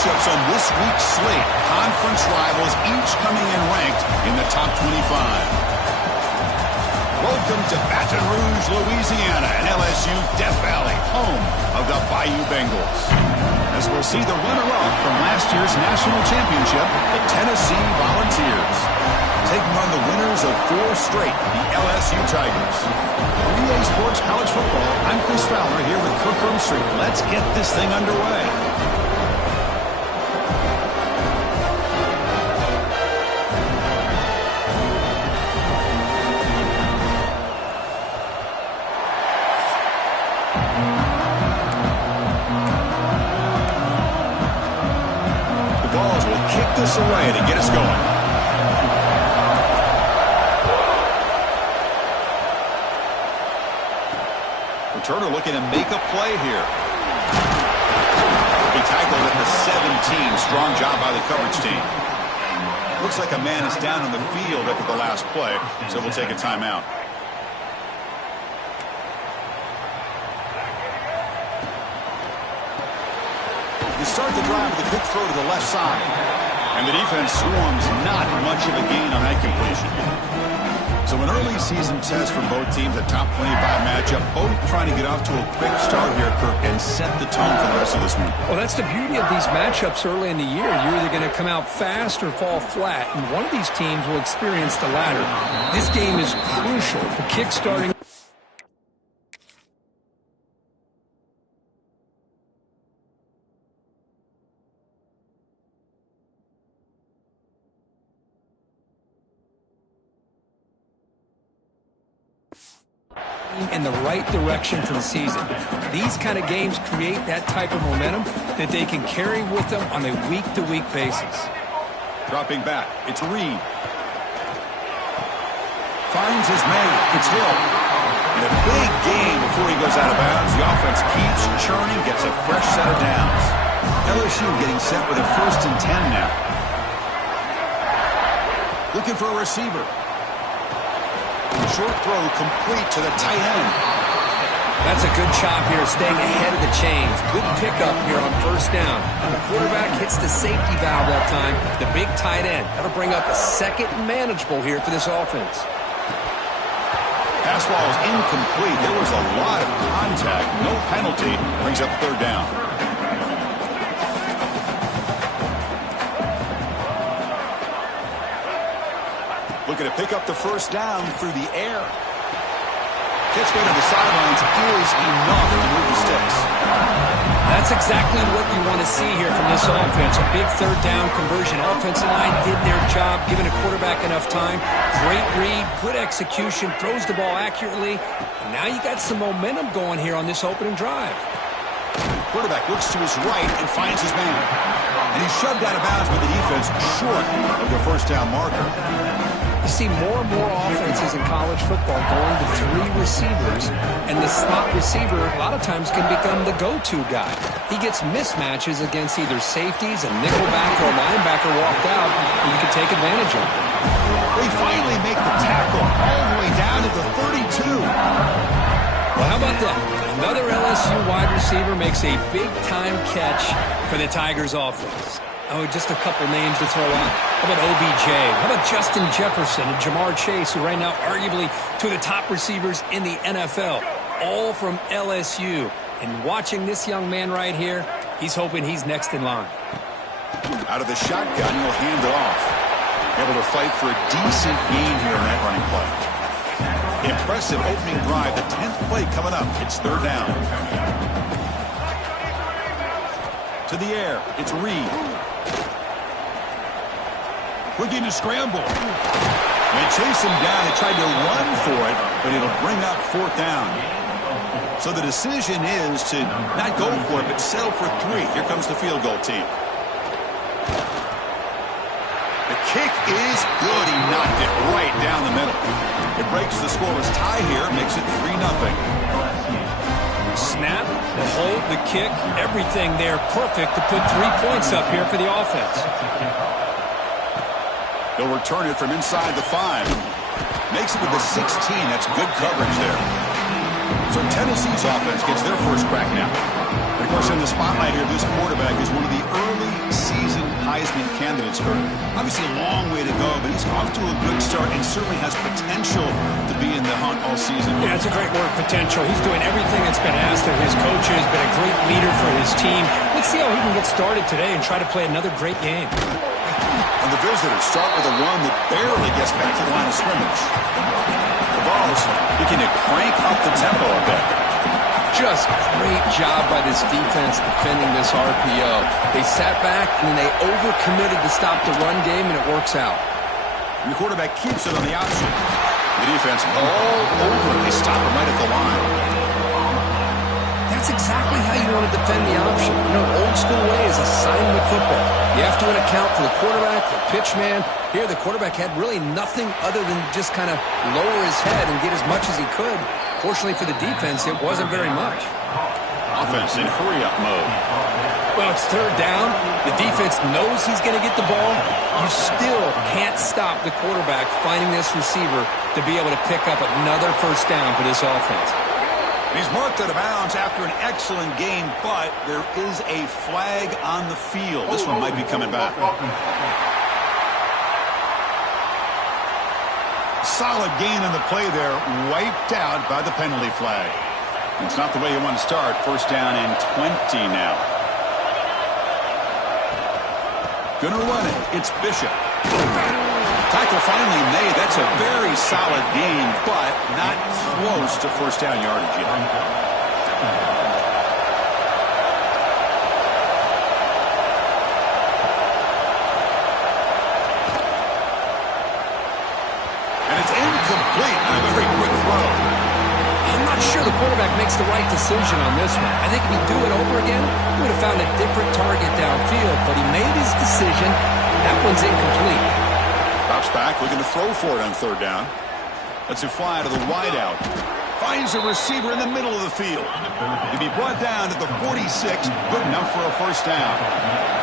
matchups on this week's slate. Conference rivals, each coming in ranked in the top 25. Welcome to Baton Rouge, Louisiana, and LSU Death Valley, home of the Bayou Bengals. As we'll see the runner-up from last year's national championship, the Tennessee Volunteers, taking on the winners of 4 straight, the LSU Tigers. For EA Sports College Football, I'm Chris Fowler here with Kirk Street. Let's get this thing underway. This away to get us going. Returner looking to make a play here. He tackled at the 17. Strong job by the coverage team. Looks like a man is down on the field after the last play, so we'll take a timeout. You start the drive with a quick throw to the left side. And the defense swarms, not much of a gain on that completion. So an early season test for both teams, a top 25 matchup, both trying to get off to a quick start here, Kirk, and set the tone for the rest of this one. Well, that's the beauty of these matchups early in the year. You're either going to come out fast or fall flat, and one of these teams will experience the latter. This game is crucial for kick-starting. In the right direction for the season. These kind of games create that type of momentum that they can carry with them on a week-to-week basis. Dropping back, it's Reed. Finds his man, it's Hill. And a big gain before he goes out of bounds. The offense keeps churning, gets a fresh set of downs. LSU getting set with a 1st and 10 now. Looking for a receiver. Short throw complete to the tight end. That's a good chop here, staying ahead of the chains. Good pickup here on 1st down. And the quarterback hits the safety valve that time, the big tight end. That'll bring up a 2nd and manageable here for this offense. Pass ball is incomplete. There was a lot of contact. No penalty. Brings up 3rd down. Looking to pick up the 1st down through the air. Catch made on the sidelines is enough to move the sticks. That's exactly what you want to see here from this offense. A big 3rd down conversion. Offensive line did their job, giving a quarterback enough time. Great read, good execution, throws the ball accurately. And now you got some momentum going here on this opening drive. Quarterback looks to his right and finds his man. And he's shoved out of bounds by the defense short of the 1st down marker. You see more and more offenses in college football going to 3 receivers, and the slot receiver a lot of times can become the go-to guy. He gets mismatches against either safeties, a nickelback, or a linebacker walked out, and you can take advantage of it. They finally make the tackle all the way down to the 32. Well, how about that? Another LSU wide receiver makes a big-time catch for the Tigers offense. Oh, just a couple names to throw out. How about OBJ? How about Justin Jefferson and Jamar Chase, who right now arguably 2 of the top receivers in the NFL, all from LSU. And watching this young man right here, he's hoping he's next in line. Out of the shotgun, he'll hand it off. Able to fight for a decent gain here in that running play. Impressive opening drive. The 10th play coming up. It's 3rd down. To the air, it's Reed. Looking to scramble. They chase him down. They tried to run for it, but it'll bring up 4th down. So the decision is to not go for it, but settle for 3. Here comes the field goal team. The kick is good. He knocked it right down the middle. It breaks the scoreless tie here, makes it 3-0. Snap, the hold, the kick, everything there perfect to put 3 points up here for the offense. They'll return it from inside the 5. Makes it with the 16. That's good coverage there. So Tennessee's offense gets their first crack now. And of course, in the spotlight here, this quarterback is one of the early season Heisman candidates, Kurt. Obviously a long way to go, but he's off to a good start and certainly has potential to be in the hunt all season. Yeah, it's a great word, potential. He's doing everything that's been asked of his coaches, been a great leader for his team. Let's see how he can get started today and try to play another great game. And the visitors start with a run that barely gets back to the line of scrimmage. The Vols looking to crank up the tempo a bit. Just great job by this defense defending this RPO. They sat back and then they overcommitted to stop the run game, and it works out. And the quarterback keeps it on the option. The defense all over. They stop him right at the line. That's exactly how you want to defend the option. You know, old school way is assignment football. You have to account for the quarterback, the pitch man. Here, the quarterback had really nothing other than just kind of lower his head and get as much as he could. Fortunately for the defense, it wasn't very much. Offense in hurry-up mode. Well, it's third down. The defense knows he's going to get the ball. You still can't stop the quarterback finding this receiver to be able to pick up another first down for this offense. He's marked out of bounds after an excellent game, but there is a flag on the field. This one might be coming back. Solid gain on the play there, wiped out by the penalty flag. It's not the way you want to start. First down and 20 now. Gonna run it. It's Bishop. Tackle finally made. That's a very solid gain, but not close to first down yardage yet. Incomplete on a very quick throw. I'm not sure the quarterback makes the right decision on this one. I think if he'd do it over again, he would have found a different target downfield, but he made his decision. That one's incomplete. Drops back, looking to throw for it on third down. Lets it fly to the wideout. Finds a receiver in the middle of the field. To be brought down to the 46, good enough for a first down.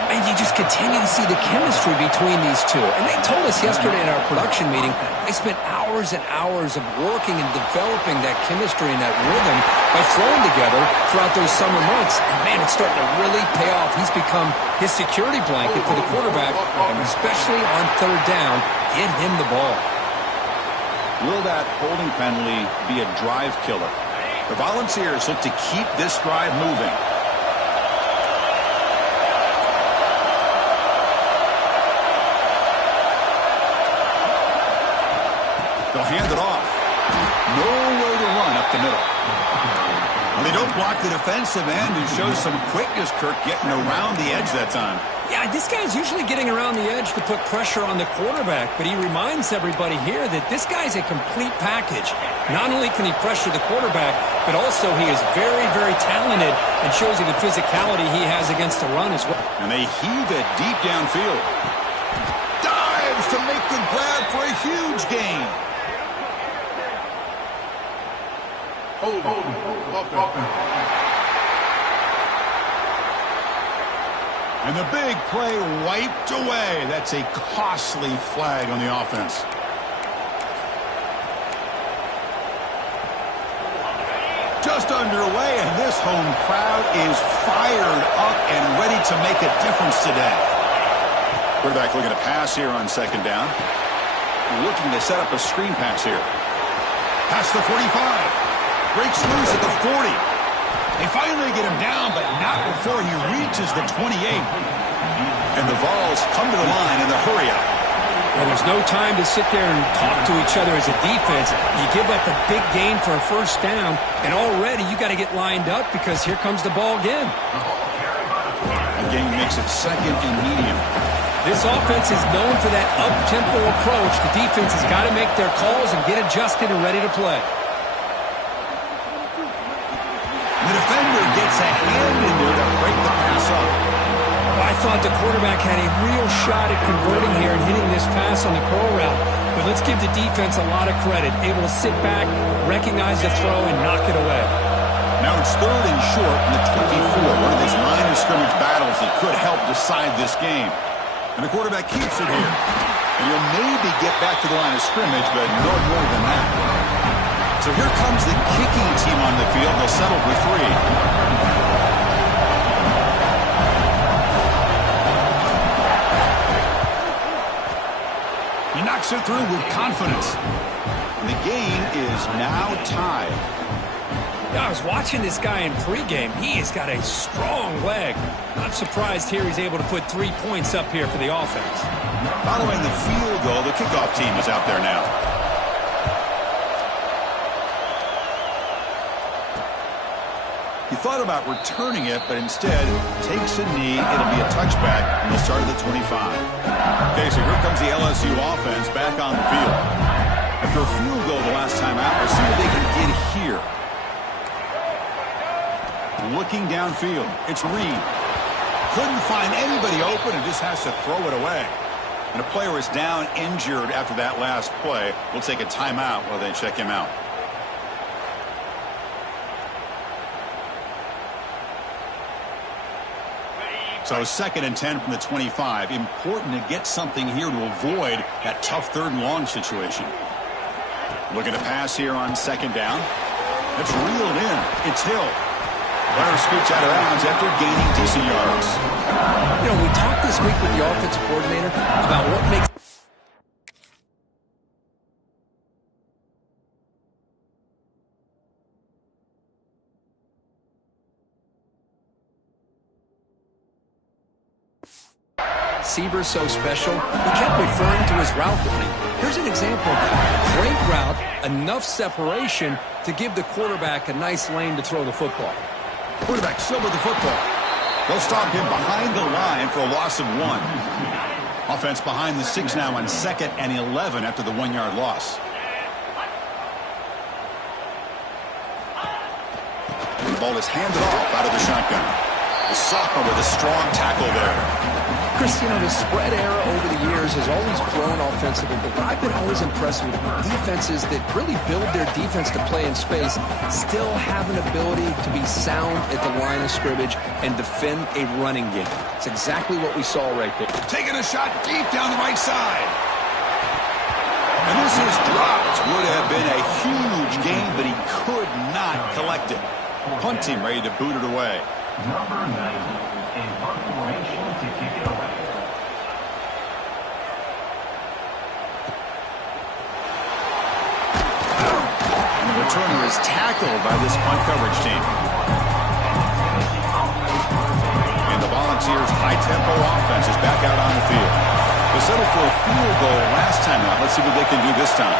And you just continue to see the chemistry between these two. And they told us yesterday in our production meeting, they spent hours and hours of working and developing that chemistry and that rhythm by throwing together throughout those summer months. And, man, it's starting to really pay off. He's become his security blanket for the quarterback, and especially on third down, get him the ball. Will that holding penalty be a drive killer? The Volunteers look to keep this drive moving. They'll hand it off. Nowhere to run up the middle. Well, they don't block the defensive end and show some quickness, Kirk, getting around the edge that time. Yeah, this guy's usually getting around the edge to put pressure on the quarterback, but he reminds everybody here that this guy's a complete package. Not only can he pressure the quarterback, but also he is very, very talented and shows you the physicality he has against the run as well. And they heave it deep downfield. Dives to make the grab for a huge gain. And the big play wiped away. That's a costly flag on the offense. Just underway, and this home crowd is fired up and ready to make a difference today. Quarterback looking to pass here on second down. Looking to set up a screen pass here. Past the 45. Breaks loose at the 40. They finally get him down, but not before he reaches the 28. And the Vols come to the line in the hurry-up. Well, there's no time to sit there and talk to each other as a defense. You give up a big gain for a first down, and already you got to get lined up because here comes the ball again. Again makes it second and medium. This offense is known for that up-tempo approach. The defense has got to make their calls and get adjusted and ready to play. The defender gets a hand in there to break the pass up. Well, I thought the quarterback had a real shot at converting here and hitting this pass on the curl route. But let's give the defense a lot of credit. Able to sit back, recognize the throw, and knock it away. Now it's third and short in the 24. One of these line of scrimmage battles that could help decide this game. And the quarterback keeps it here. And he'll maybe get back to the line of scrimmage, but no more than that. So here comes the kicking team on the field. They'll settle for 3. He knocks it through with confidence. And the game is now tied. I was watching this guy in pregame. He has got a strong leg. Not surprised here he's able to put 3 points up here for the offense. Following the field goal, the kickoff team is out there now. He thought about returning it, but instead takes a knee. It'll be a touchback, and they'll start at the 25. Okay, so here comes the LSU offense back on the field. After a field goal the last time out, let's see what they can get here. Looking downfield, it's Reed. Couldn't find anybody open and just has to throw it away. And a player is down injured after that last play. We'll take a timeout while they check him out. So 2nd and 10 from the 25. Important to get something here to avoid that tough 3rd and long situation. Looking to pass here on 2nd down. It's reeled in. It's Hill. Runner scoots out of bounds after gaining decent yards. You know, we talked this week with the offensive coordinator about what makes receiver so special. He kept referring to his route running. Here's an example of that. Great route, enough separation to give the quarterback a nice lane to throw the football. Quarterback still with the football. They'll stop him behind the line for a loss of 1. Offense behind the 6 now on 2nd and 11 after the 1-yard loss. The ball is handed off out of the shotgun. The sophomore with a strong tackle there. Chris, you know, the spread era over the years has always grown offensively, but what I've been always impressed with defenses that really build their defense to play in space still have an ability to be sound at the line of scrimmage and defend a running game. It's exactly what we saw right there. Taking a shot deep down the right side. And this is dropped. Would have been a huge gain, but he could not collect it. Punt team ready to boot it away. Number 90 in punt formation to kick it away. And the returner is tackled by this punt coverage team. And the Volunteers' high-tempo offense is back out on the field. They settled for a field goal last time out. Let's see what they can do this time.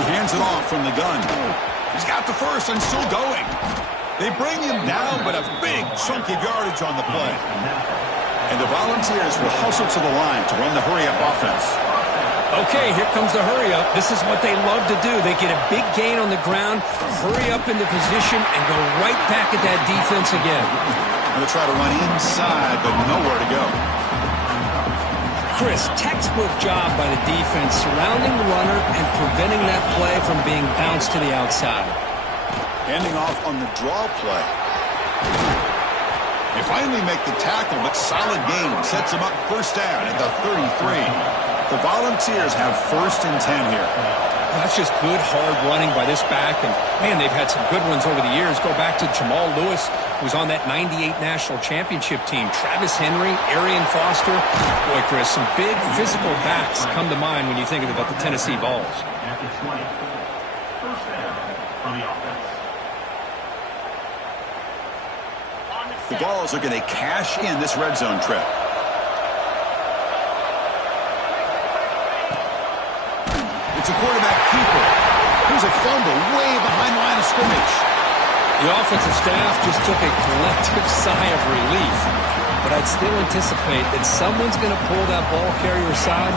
He hands it off from the gun. He's got the first and still going. They bring him down, but a big chunk of yardage on the play. And the Volunteers will hustle to the line to run the hurry-up offense. Okay, here comes the hurry-up. This is what they love to do. They get a big gain on the ground, hurry up into position, and go right back at that defense again. They'll try to run inside, but nowhere to go. Chris, textbook job by the defense surrounding the runner and preventing that play from being bounced to the outside. Handing off on the draw play. They finally make the tackle, but solid gain sets them up 1st down at the 33. The Volunteers have 1st and 10 here. That's just good, hard running by this back. And, man, they've had some good ones over the years. Go back to Jamal Lewis, who's on that 98 national championship team. Travis Henry, Arian Foster. Boy, Chris, some big physical backs come to mind when you think about the Tennessee Vols. At the 20. 1st down for the offense. The Vols are going to cash in this red zone trip. It's a quarterback keeper. Here's a fumble way behind the line of scrimmage. The offensive staff just took a collective sigh of relief. But I'd still anticipate that someone's going to pull that ball carrier aside,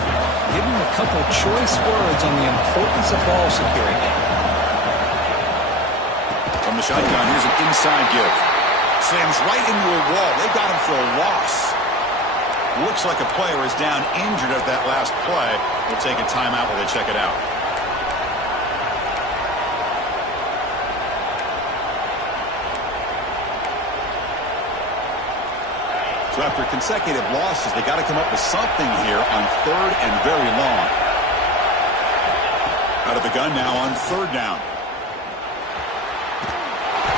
give him a couple choice words on the importance of ball security. From the shotgun, here's an inside give. Slams right into a wall. They got him for a loss. Looks like a player is down injured at that last play. We'll take a timeout while they check it out. So after consecutive losses, they got to come up with something here on 3rd and very long. Out of the gun now on third down.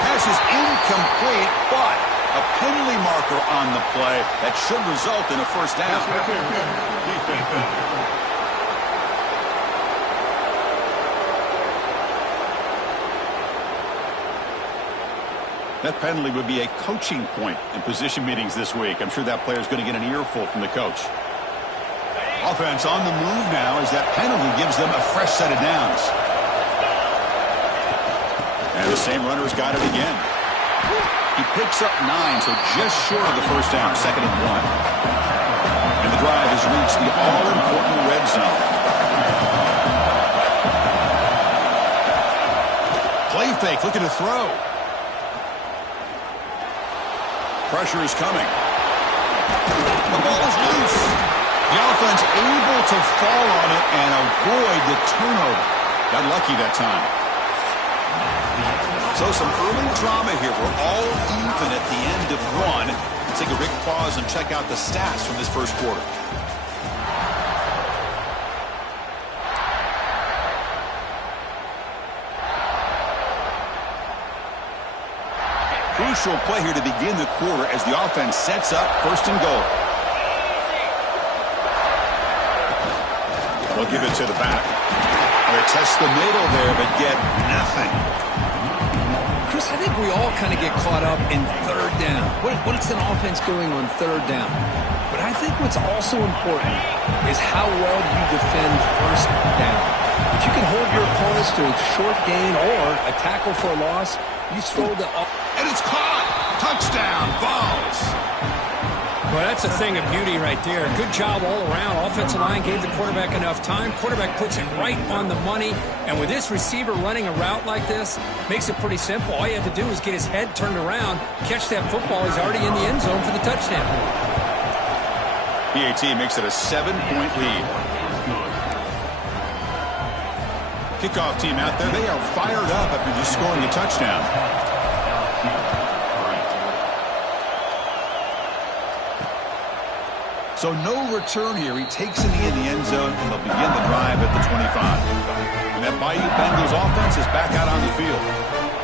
Pass is incomplete, but a penalty marker on the play that should result in a first down. That penalty would be a coaching point in position meetings this week. I'm sure that player is going to get an earful from the coach. Offense on the move now as that penalty gives them a fresh set of downs. And the same runner's got it again. He picks up 9, so just short of the first down, 2nd and 1. And the drive has reached the all-important red zone. Play fake, looking to throw. Pressure is coming. The ball is loose. The offense able to fall on it and avoid the turnover. Got lucky that time. So some early drama here. We're all even at the end of one. Let's take a quick pause and check out the stats from this first quarter. Crucial play here to begin the quarter as the offense sets up 1st and goal. They'll give it to the back. They test the middle there, but get nothing. Chris, I think we all kind of get caught up in third down. What is an offense doing on third down? But I think what's also important is how well you defend first down. If you can hold your opponents to a short gain or a tackle for a loss, you throw the... And it's caught! Touchdown, Vols! Well, that's a thing of beauty right there. Good job all around. Offensive line gave the quarterback enough time. Quarterback puts it right on the money. And with this receiver running a route like this, makes it pretty simple. All you have to do is get his head turned around, catch that football. He's already in the end zone for the touchdown. PAT makes it a 7-point lead. Kickoff team out there, they are fired up after just scoring a touchdown. So no return here. He takes it in the end zone, and they'll begin the drive at the 25. And that Bayou Bengals offense is back out on the field.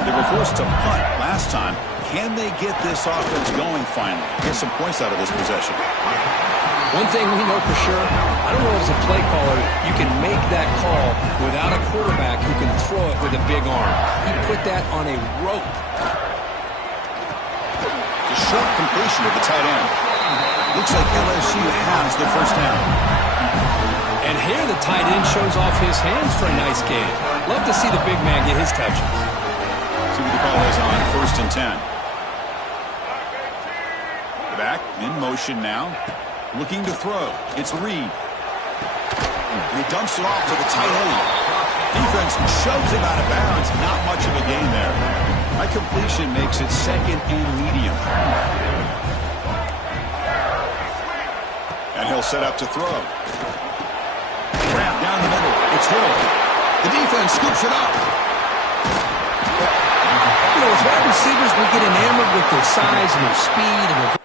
They were forced to punt last time. Can they get this offense going finally? Get some points out of this possession. One thing we know for sure, I don't know as a play caller, you can make that call without a quarterback who can throw it with a big arm. He put that on a rope. The short completion of the tight end. Looks like LSU has the first down. And here the tight end shows off his hands for a nice gain. Love to see the big man get his touches. See what the call is on 1st and 10. Back in motion now. Looking to throw. It's Reed. And he dumps it off to the tight end. Defense shoves it out of bounds. Not much of a gain there. That completion makes it 2nd and medium. And he'll set up to throw. Wrap down the middle. It's Hill. The defense scoops it up. You know, as wide receivers, we get enamored with their size and their speed and their...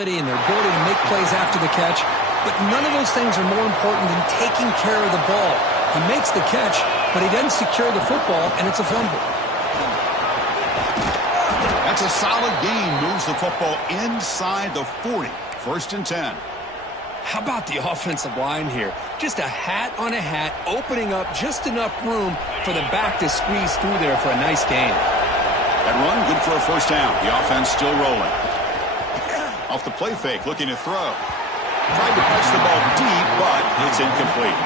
physicality and their ability to make plays after the catch. But none of those things are more important than taking care of the ball. He makes the catch, but he doesn't secure the football, and it's a fumble. That's a solid gain. Moves the football inside the 40. 1st and 10. How about the offensive line here? Just a hat on a hat, opening up just enough room for the back to squeeze through there for a nice gain. That run, good for a 1st down. The offense still rolling. Off the play fake, looking to throw. Tried to punch the ball deep, but it's incomplete.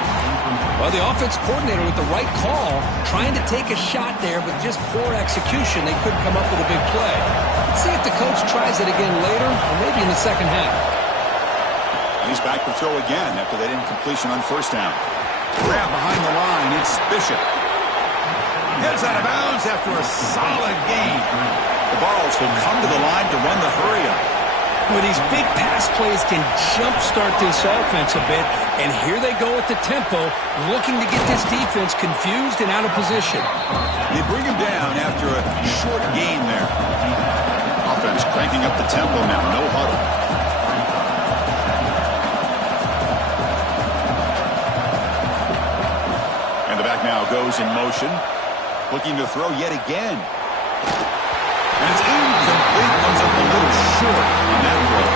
Well, the offense coordinator with the right call, trying to take a shot there, but just poor execution. They couldn't come up with a big play. Let's see if the coach tries it again later, or maybe in the second half. He's back to throw again after that incompletion on 1st down. Grab behind the line. It's Bishop. Heads out of bounds after a solid gain. The Vols will come to the line to run the hurry-up. Well, these big pass plays can jumpstart this offense a bit, and here they go at the tempo, looking to get this defense confused and out of position. They bring him down after a short gain there. Offense cranking up the tempo now, no huddle. And the back now goes in motion, looking to throw yet again. And it's incomplete, comes up a little short on that throw.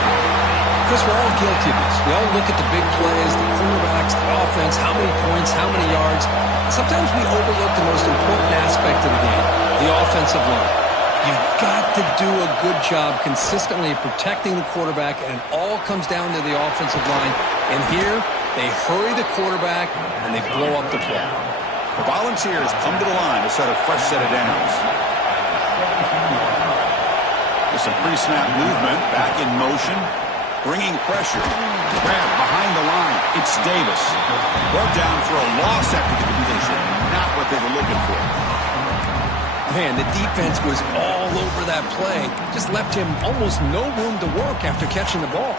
Chris, we're all guilty of this. We all look at the big plays, the quarterbacks, the offense, how many points, how many yards. Sometimes we overlook the most important aspect of the game, the offensive line. You've got to do a good job consistently protecting the quarterback, and it all comes down to the offensive line. And here, they hurry the quarterback, and they blow up the play. The Volunteers come to the line to set a fresh set of downs. With some pre-snap movement, back in motion, bringing pressure. Grab behind the line. It's Davis. Brought down for a loss after the completion. Not what they were looking for. Man, the defense was all over that play. Just left him almost no room to work after catching the ball.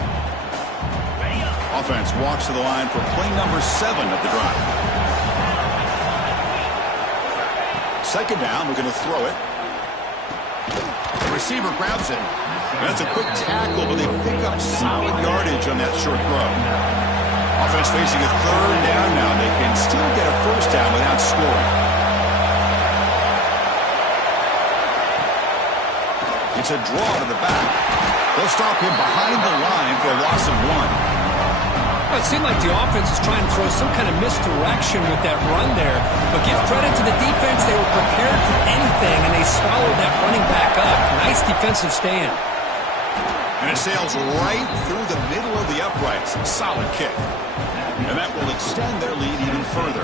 Offense walks to the line for play number 7 of the drive. 2nd down, we're going to throw it. The receiver grabs it. That's a quick tackle, but they pick up solid yardage on that short throw. Offense facing a 3rd down now. They can still get a 1st down without scoring. It's a draw to the back. They'll stop him behind the line for a loss of 1. Well, it seemed like the offense was trying to throw some kind of misdirection with that run there. But give credit to the defense. They were prepared for anything, and they swallowed that running back up. Nice defensive stand. And it sails right through the middle of the uprights. Solid kick. And that will extend their lead even further.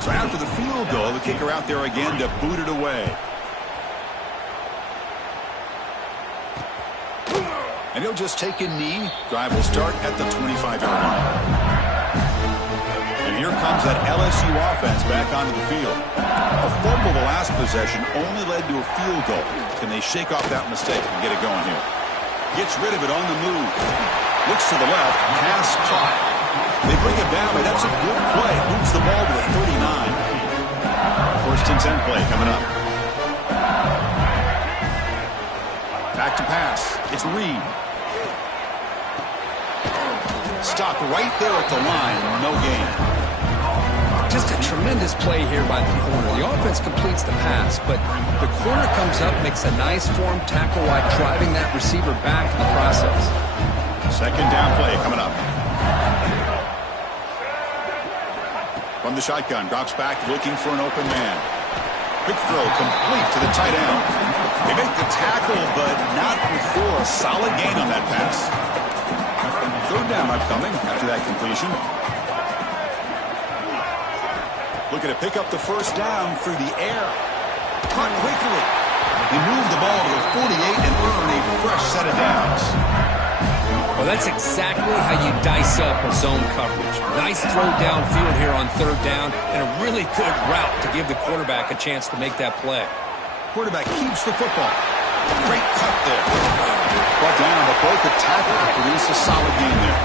So after the field goal, the kicker out there again to boot it away. And he'll just take a knee. Drive will start at the 25-yard line. And here comes that LSU offense back onto the field. A fumble the last possession only led to a field goal. Can they shake off that mistake and get it going here? Gets rid of it on the move. Looks to the left. Pass caught. They bring it down, but that's a good play. Moves the ball to the 39. 1st and 10 play coming up. Back to pass. It's Reed. Stopped right there at the line. No gain. Just a tremendous play here by the corner. The offense completes the pass, but the corner comes up, makes a nice form tackle while driving that receiver back in the process. 2nd down play coming up. From the shotgun, drops back looking for an open man. Quick throw complete to the tight end. They make the tackle, but not before a solid gain on that pass. 3rd down upcoming after that completion. Looking to pick up the 1st down through the air. Caught quickly. He moved the ball to the 48 and earned a fresh set of downs. Well, that's exactly how you dice up a zone coverage. Nice throw downfield here on 3rd down, and a really good route to give the quarterback a chance to make that play. Quarterback keeps the football. Great cut there. Brought down, but broke the tackle to produce a solid game there.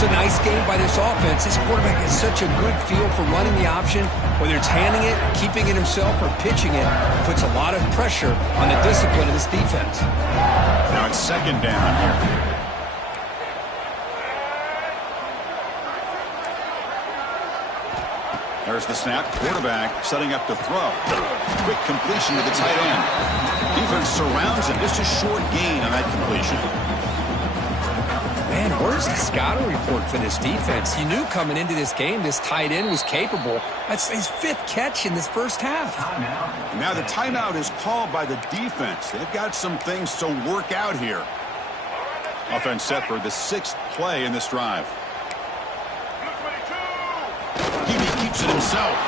It's a nice game by this offense. This quarterback has such a good feel for running the option. Whether it's handing it, keeping it himself, or pitching it, puts a lot of pressure on the discipline of this defense. Now it's 2nd down here. There's the snap. Quarterback setting up to throw. Quick completion to the tight end. Defense surrounds him. Just a short gain on that completion. Man, where's the scouting report for this defense? You knew coming into this game this tight end was capable. That's his 5th catch in this first half. Now the timeout is called by the defense. They've got some things to work out here. Offense set for the 6th play in this drive. He keeps it himself.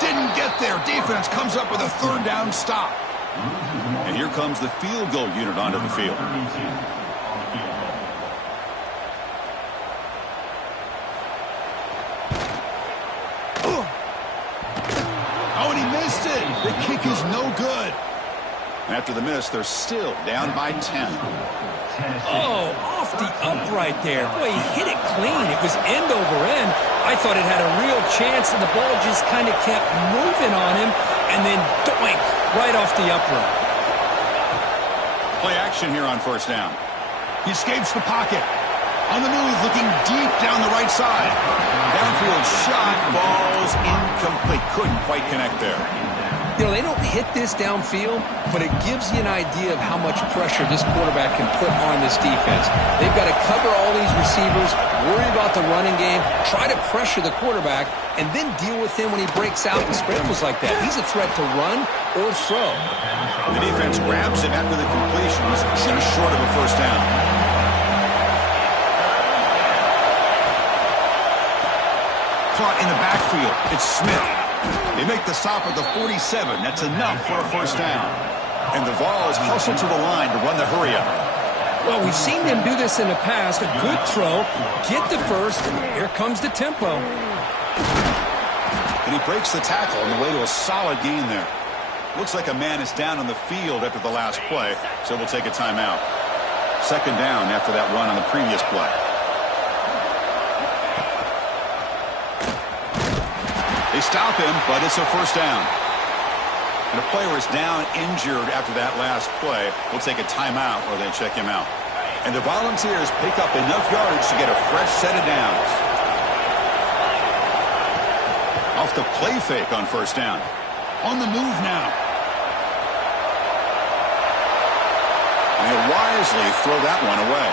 Didn't get there. Defense comes up with a 3rd down stop. And here comes the field goal unit onto the field. Oh, and he missed it. The kick is no good. After the miss, they're still down by 10. Oh, off the upright there. Boy, he hit it clean. It was end over end. I thought it had a real chance, and the ball just kind of kept moving on him, and then doink, right off the upright. Play action here on 1st down. He escapes the pocket. On the move, looking deep down the right side. Downfield shot, falls incomplete. Couldn't quite connect there. You know, they don't hit this downfield, but it gives you an idea of how much pressure this quarterback can put on this defense. They've got to cover all these receivers, worry about the running game, try to pressure the quarterback, and then deal with him when he breaks out and scrambles like that. He's a threat to run or throw. The defense grabs him after the completion. He's just short of a 1st down. Caught in the backfield. It's Smith. They make the stop at the 47. That's enough for a 1st down. And the Vols hustle to the line to run the hurry-up. Well, we've seen them do this in the past. A good throw, get the 1st, and here comes the tempo. And he breaks the tackle on the way to a solid gain there. Looks like a man is down on the field after the last play, so we'll take a timeout. 2nd down after that run on the previous play. They stop him, but it's a 1st down. And a player is down injured after that last play. We'll take a timeout or they check him out. And the Volunteers pick up enough yardage to get a fresh set of downs. Off the play fake on 1st down. On the move now. And he'll wisely throw that one away.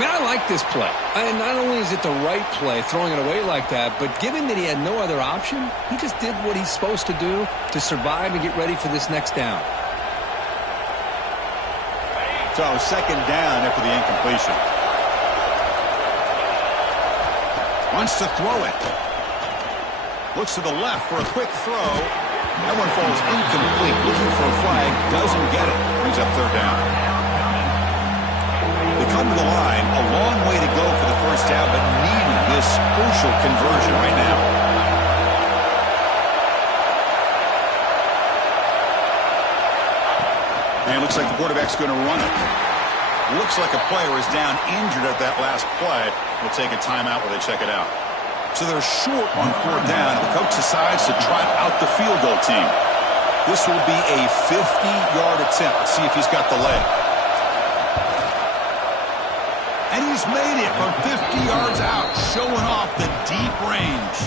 Man, I like this play. And not only is it the right play, throwing it away like that, but given that he had no other option, he just did what he's supposed to do to survive and get ready for this next down. So 2nd down after the incompletion. Wants to throw it. Looks to the left for a quick throw. That one falls incomplete. Looking for a flag. Doesn't get it. Brings up 3rd down. They come to the line, a long way to go for the 1st down, but needing this crucial conversion right now. And it looks like the quarterback's going to run it. Looks like a player is down injured at that last play. We'll take a timeout while they check it out. So they're short on 4th down. The coach decides to trot out the field goal team. This will be a 50-yard attempt. Let's see if he's got the leg. And he's made it from 50 yards out, showing off the deep range.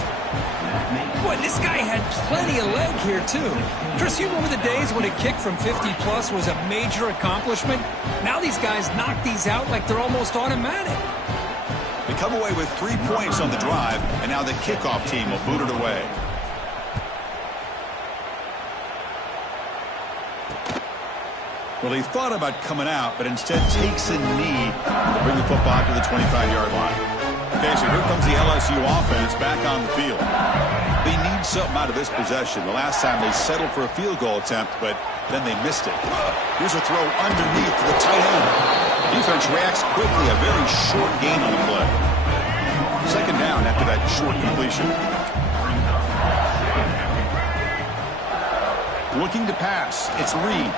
Boy, this guy had plenty of leg here, too. Chris, you remember the days when a kick from 50-plus was a major accomplishment? Now these guys knock these out like they're almost automatic. They come away with 3 points on the drive, and now the kickoff team will boot it away. Well, he thought about coming out, but instead takes a knee to bring the football to the 25-yard line. Okay, so here comes the LSU offense back on the field. They need something out of this possession. The last time they settled for a field goal attempt, but then they missed it. Here's a throw underneath to the tight end. Defense reacts quickly, a very short gain on the play. 2nd down after that short completion. Looking to pass. It's Reed.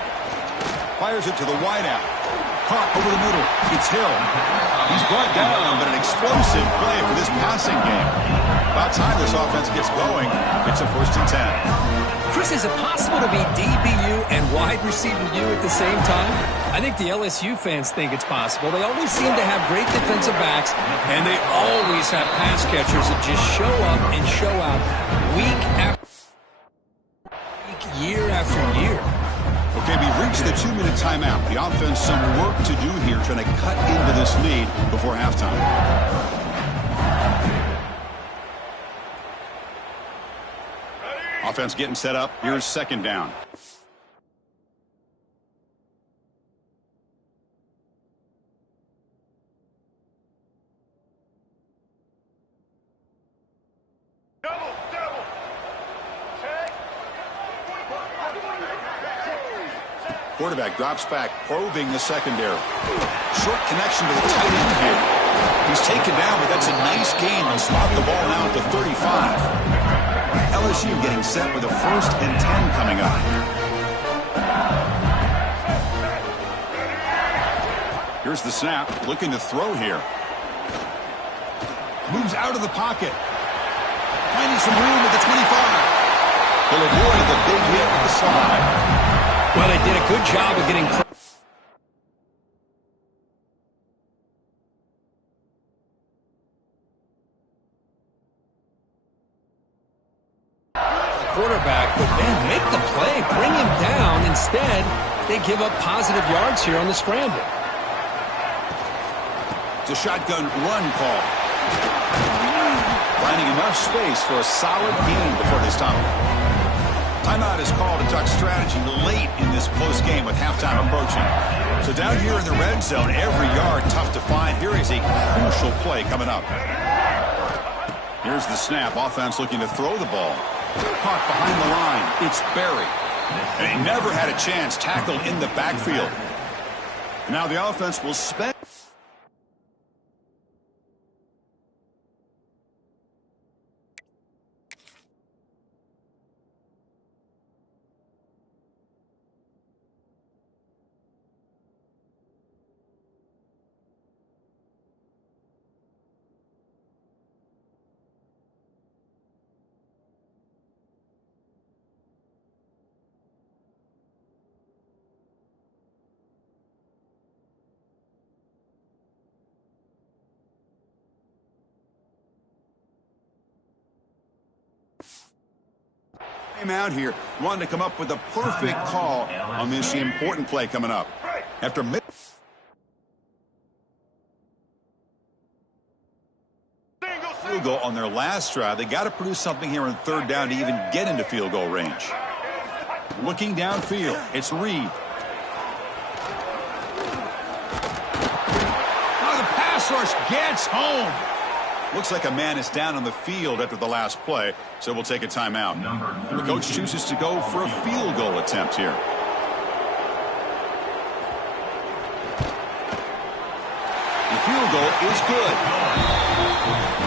Fires it to the wideout. Caught over the middle. It's Hill. He's brought down, but an explosive play for this passing game. About time this offense gets going. It's a 1st and 10. Chris, is it possible to be DBU and wide receiver U at the same time? I think the LSU fans think it's possible. They always seem to have great defensive backs, and they always have pass catchers that just show up and show out week after week, year after year. Okay, we've reached the 2-minute timeout. The offense some work to do here, trying to cut into this lead before halftime. Offense getting set up. Here's second down. Quarterback drops back, probing the secondary. Short connection to the tight end here. He's taken down, but that's a nice gain. They'll spot the ball now at the 35. LSU getting set with a 1st and 10 coming up. Here's the snap, looking to throw here. Moves out of the pocket. Finding some room at the 25. He'll avoid the big hit with the slide. Well, they did a good job of getting quarterback, but man, make the play, bring him down. Instead, they give up positive yards here on the scramble. It's a shotgun run call. Finding enough space for a solid gain before they stop it. Timeout is called to talk strategy late in this close game with halftime approaching. So down here in the red zone, every yard tough to find. Here is a crucial play coming up. Here's the snap. Offense looking to throw the ball. Caught behind the line. It's Berry. And he never had a chance. Tackled in the backfield. Now the offense will spend. Out here, wanting to come up with a perfect call on this important play coming up. After field goal on their last drive, they got to produce something here on 3rd down to even get into field goal range. Looking downfield, it's Reed. Oh, the pass rush gets home. Looks like a man is down on the field after the last play, so we'll take a timeout. The coach chooses to go for a field goal attempt here. The field goal is good.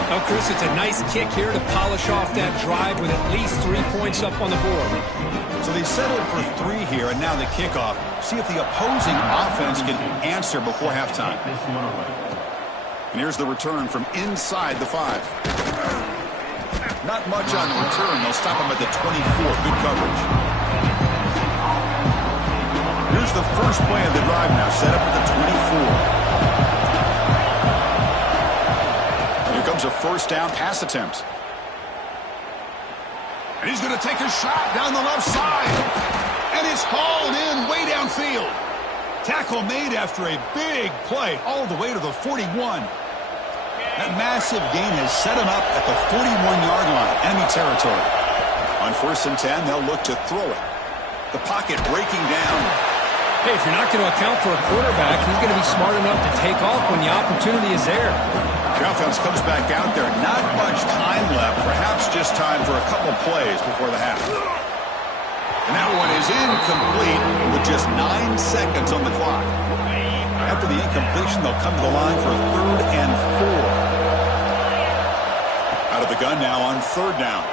Oh, Chris, it's a nice kick here to polish off that drive with at least 3 points up on the board. So they settled for 3 here, and now the kickoff. See if the opposing offense can answer before halftime. And here's the return from inside the 5. Not much on the return. They'll stop him at the 24. Good coverage. Here's the first play of the drive now, set up at the 24. Here comes a 1st down pass attempt. And he's going to take a shot down the left side. And it's hauled in way downfield. Tackle made after a big play all the way to the 41. That massive gain has set him up at the 41-yard line, enemy territory. On 1st and 10, they'll look to throw it. The pocket breaking down. Hey, if you're not going to account for a quarterback, he's going to be smart enough to take off when the opportunity is there. The offense comes back out there. Not much time left. Perhaps just time for a couple plays before the half. And that one is incomplete with just 9 seconds on the clock. After the incompletion, they'll come to the line for a 3rd and 4. Out of the gun now on 3rd down.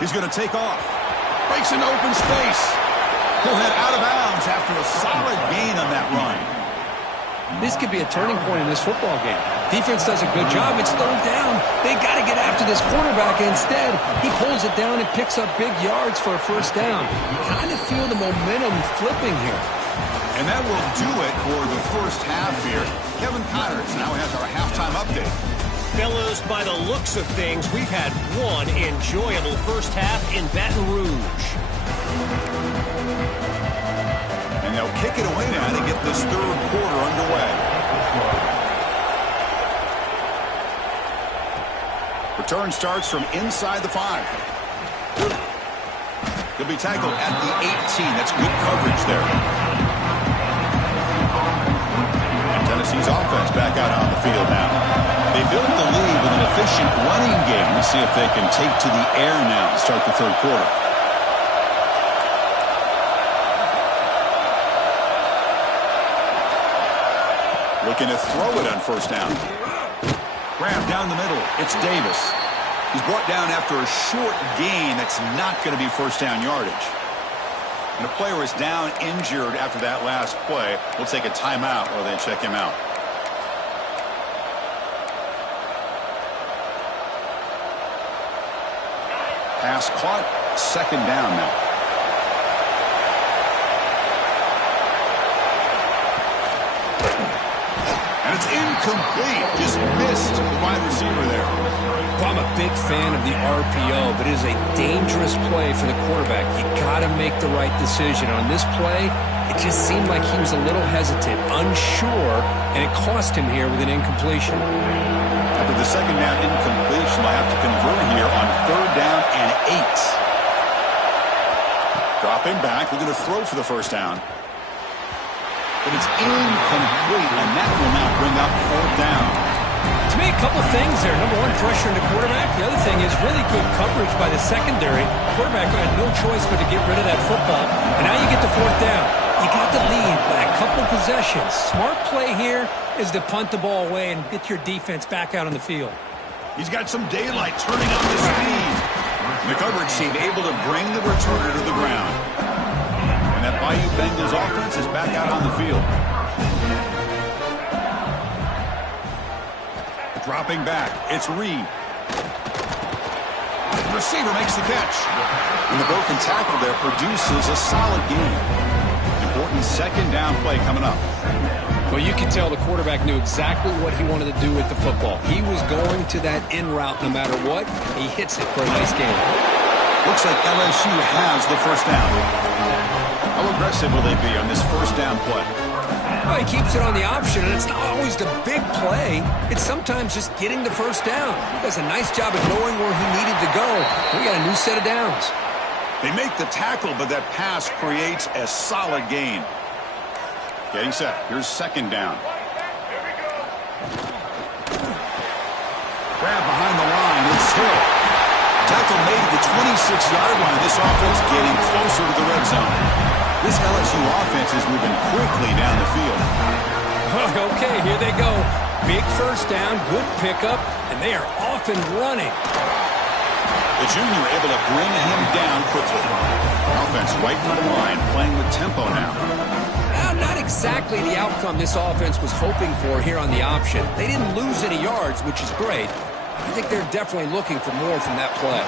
He's going to take off. Breaks into open space. He'll head out of bounds after a solid gain on that run. This could be a turning point in this football game. Defense does a good job. It's third down. They got to get after this quarterback. Instead, he pulls it down and picks up big yards for a first down. You kind of feel the momentum flipping here. And that will do it for the first half here. Kevin Connors now has our halftime update. Fellas, by the looks of things, we've had one enjoyable first half in Baton Rouge. And they'll kick it away now to get this third quarter underway. Return starts from inside the 5. He'll be tackled at the 18. That's good coverage there. And Tennessee's offense back out on the field now. They built the lead with an efficient running game. Let's see if they can take to the air now to start the third quarter. Looking to throw it on first down. Grab down the middle. It's Davis. He's brought down after a short gain that's not going to be first down yardage. And a player is down injured after that last play. We'll take a timeout while they check him out. Pass caught. Second down now. And it's incomplete. Just missed the wide receiver there. Well, I'm a big fan of the RPO, but it is a dangerous play for the quarterback. You got to make the right decision. On this play, it just seemed like he was a little hesitant, unsure, and it cost him here with an incompletion. After the second down incompletion, they'll have to convert here on third down and 8. Dropping back, looking to throw for the first down. But it's incomplete, and that will now bring up fourth down. To me, a couple things there. Number one, pressure in the quarterback. The other thing is really good coverage by the secondary. Quarterback had no choice but to get rid of that football. And now you get to fourth down. You got the lead by a couple possessions. Smart play here is to punt the ball away and get your defense back out on the field. He's got some daylight turning on the speed. The coverage team able to bring the returner to the ground. And that Bayou Bengals offense is back out on the field. Dropping back, it's Reed. The receiver makes the catch. And the broken tackle there produces a solid gain. Important second down play coming up. Well, you can tell the quarterback knew exactly what he wanted to do with the football. He was going to that in route no matter what. He hits it for a nice gain. Looks like LSU has the first down. How aggressive will they be on this first down play? Well, he keeps it on the option, and it's not always the big play. It's sometimes just getting the first down. He does a nice job of knowing where he needed to go. We got a new set of downs. They make the tackle, but that pass creates a solid gain. Getting set. Here's second down. Grab behind the line. It's Hill. Tackle made at the 26-yard line. This offense getting closer to the red zone. This LSU offense is moving quickly down the field. Okay, here they go. Big first down, good pickup, and they are off and running. The junior able to bring him down quickly. Offense right to the line, playing with tempo now. Not exactly the outcome this offense was hoping for here on the option. They didn't lose any yards, which is great. I think they're definitely looking for more from that play.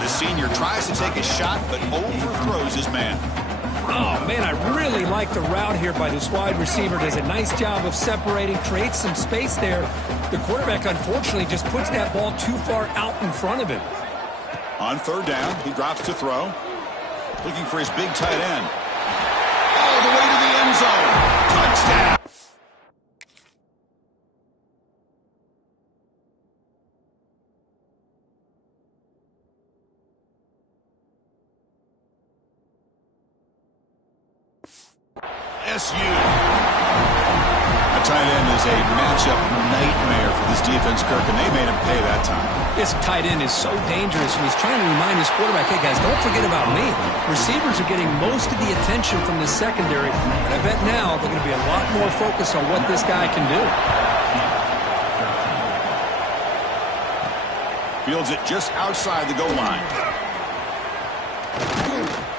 The senior tries to take a shot, but overthrows his man. Oh, man, I really like the route here by this wide receiver. Does a nice job of separating, creates some space there. The quarterback, unfortunately, just puts that ball too far out in front of him. On third down, he drops to throw. Looking for his big tight end. All the way to the end zone. Touchdown. SU. A tight end is a matchup nightmare for this defense, Kirk, and they made him pay that time. This tight end is so dangerous, and he's trying to remind his quarterback, hey, guys, don't forget about me. Receivers are getting most of the attention from the secondary, and I bet now they're going to be a lot more focused on what this guy can do. Fields it just outside the goal line.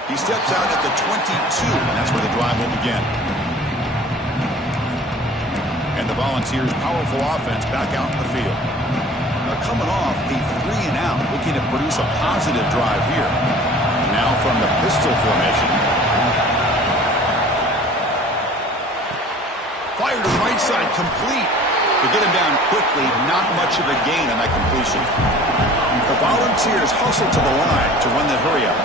He steps out at the 22, and that's where the drive will begin. Volunteers' powerful offense back out in the field. They're coming off a 3-and-out, looking to produce a positive drive here. Now from the pistol formation. Fire to the right side, complete. To get him down quickly, not much of a gain on that completion. The Volunteers hustle to the line to run the hurry-up.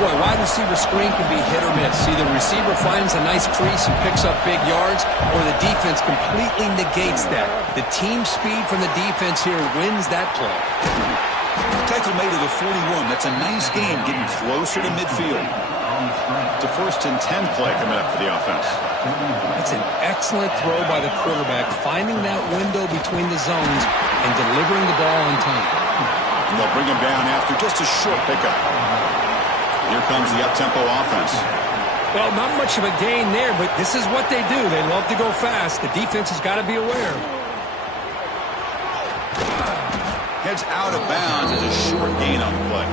Boy, wide receiver screen can be hit or miss. Either the receiver finds a nice crease and picks up big yards, or the defense completely negates that. The team speed from the defense here wins that play. Tackle made to the 41. That's a nice game, getting closer to midfield. It's a 1st-and-10 play coming up for the offense. That's an excellent throw by the quarterback, finding that window between the zones and delivering the ball on time. And they'll bring him down after just a short pickup. Here comes the up-tempo offense. Well, not much of a gain there, but this is what they do. They love to go fast. The defense has got to be aware. Heads out of bounds as a short gain on the play.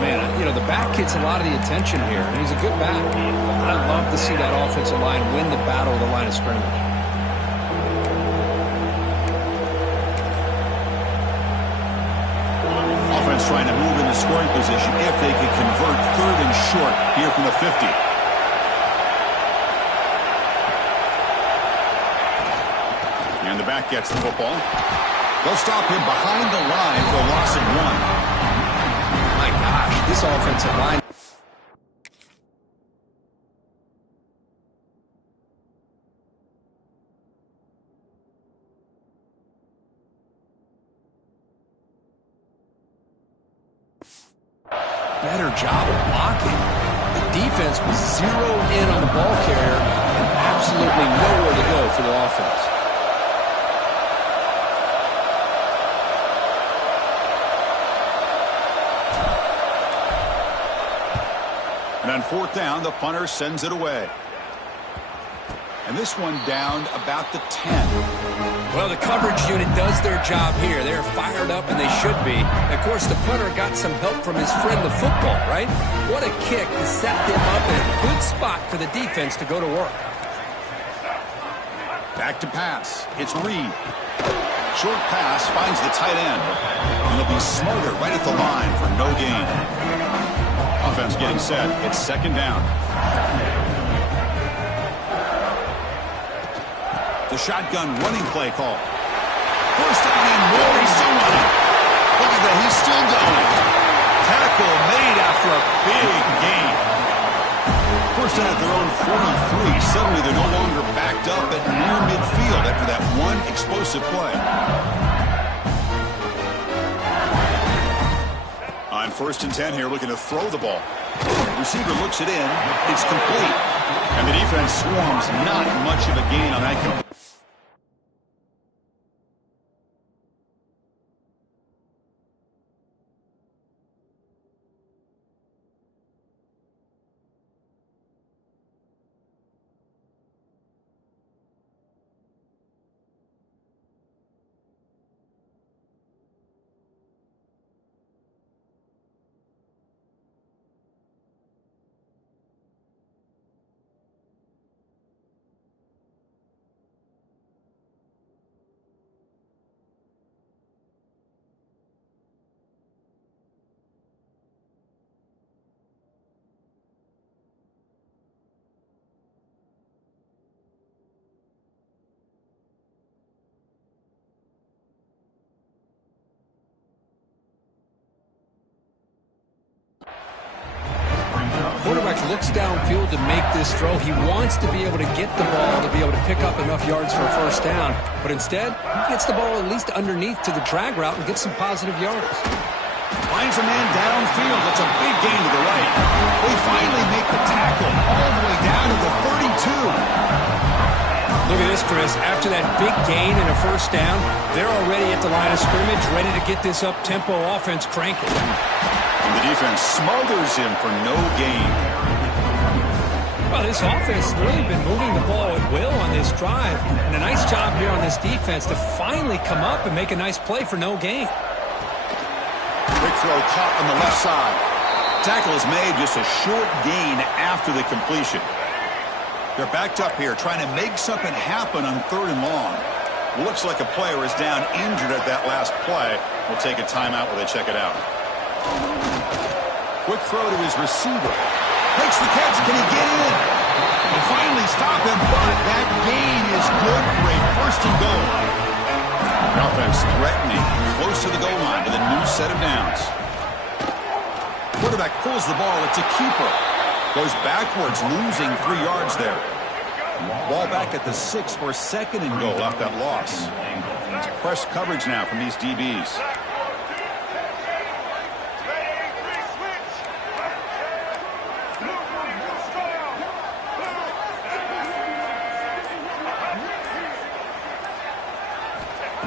Man, the back gets a lot of the attention here, and he's a good back. I love to see that offensive line win the battle of the line of scrimmage. Offense trying to move into scoring position if they could convert 3rd and short here from the 50. And the back gets the football. They'll stop him behind the line for a loss of 1. My gosh, this offensive line. Better job of blocking. The defense was zeroed in on the ball carrier and absolutely nowhere to go for the offense. And on 4th down, the punter sends it away. And this one down about the 10. Well, the coverage unit does their job here. They're fired up, and they should be. And of course, the punter got some help from his friend, the football, right? What a kick to set them up in a good spot for the defense to go to work. Back to pass. It's Reed. Short pass finds the tight end. And they'll be smarter right at the line for no gain. Offense getting set. It's 2nd down. The shotgun running play call. 1st down and more. He's still running. Look at that. He's still going. Tackle made after a big gain. 1st down at their own 43. Suddenly they're no longer backed up at near midfield after that one explosive play. On 1st-and-10 here, looking to throw the ball. Receiver looks it in. It's complete. And the defense swarms. Not much of a gain on that complete. Quarterback looks downfield to make this throw. He wants to be able to get the ball to be able to pick up enough yards for a 1st down. But instead, he gets the ball at least underneath to the drag route and gets some positive yards. Finds a man downfield. That's a big gain to the right. They finally make the tackle all the way down to the 32. Look at this, Chris. After that big gain and a 1st down, they're already at the line of scrimmage, ready to get this up-tempo offense cranking. And the defense smothers him for no gain. Well, this offense has really been moving the ball at will on this drive. And a nice job here on this defense to finally come up and make a nice play for no gain. Big throw caught on the left side. Tackle is made, just a short gain after the completion. They're backed up here trying to make something happen on 3rd and long. Looks like a player is down injured at that last play. We'll take a timeout while they check it out. Quick throw to his receiver. Makes the catch. Can he get in? They finally stop him, but that gain is good for a 1st and goal. The offense threatening close to the goal line to the new set of downs. Quarterback pulls the ball. It's a keeper. Goes backwards, losing 3 yards there. Ball back at the 6 for a 2nd and goal off that loss. It's press coverage now from these DBs.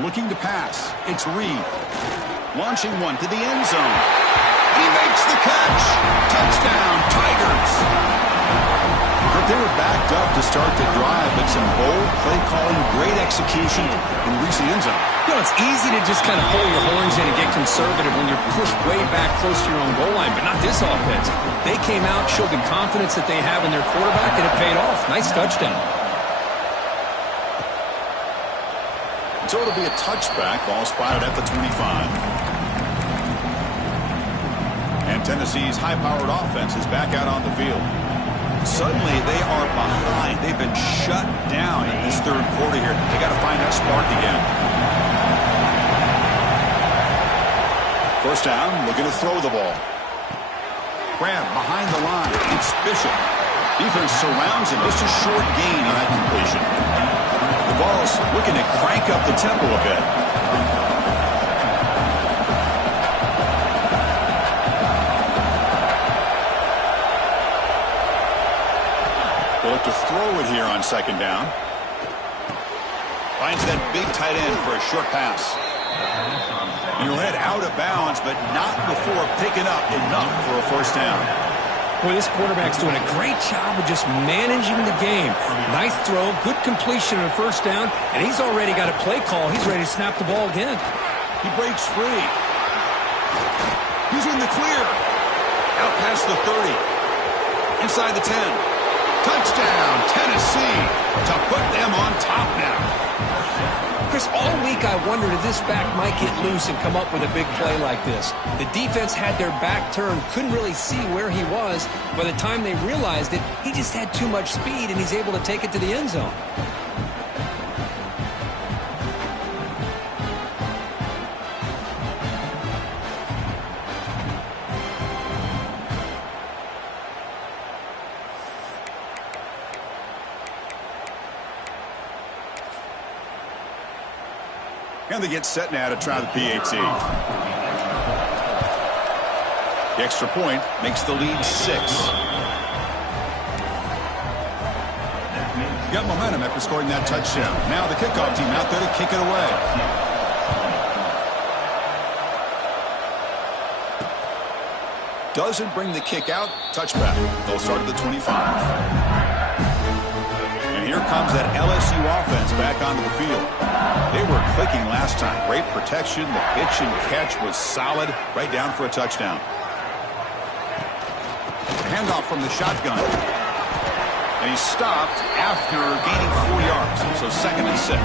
Looking to pass. It's Reed. Launching one to the end zone. He makes the catch. Touchdown, Tigers. But they were backed up to start the drive, but some bold play calling, great execution, and reach the end zone. You know, it's easy to just kind of pull your horns in and get conservative when you're pushed way back close to your own goal line, but not this offense. They came out, showed the confidence that they have in their quarterback, and it paid off. Nice touchdown. So it'll be a touchback. Ball spotted at the 25. And Tennessee's high-powered offense is back out on the field. Suddenly, they are behind. They've been shut down in this 3rd quarter here. They got to find that spark again. 1st down, looking to throw the ball. Grab behind the line. It's Bishop. Defense surrounds him. Just a short gain on that completion. The Vols looking to crank up the tempo a bit. They'll look to throw it here on 2nd down. Finds that big tight end for a short pass. And he'll head out of bounds, but not before picking up enough for a 1st down. Boy, this quarterback's doing a great job of just managing the game. Nice throw, good completion on 1st down, and he's already got a play call. He's ready to snap the ball again. He breaks free. He's in the clear. Out past the 30. Inside the 10. Touchdown, Tennessee, to put them on top now. Chris, all week I wondered if this back might get loose and come up with a big play like this. The defense had their back turned, couldn't really see where he was. By the time they realized it, he just had too much speed, and he's able to take it to the end zone. And they get set now to try the PAT. The extra point makes the lead 6. Got momentum after scoring that touchdown. Now the kickoff team out there to kick it away. Doesn't bring the kick out. Touchback. They'll start at the 25. And here comes that LSU offense back onto the field. They were clicking last time. Great protection. The pitch and catch was solid. Right down for a touchdown. Handoff from the shotgun. And he stopped after gaining 4 yards. So 2nd and 6.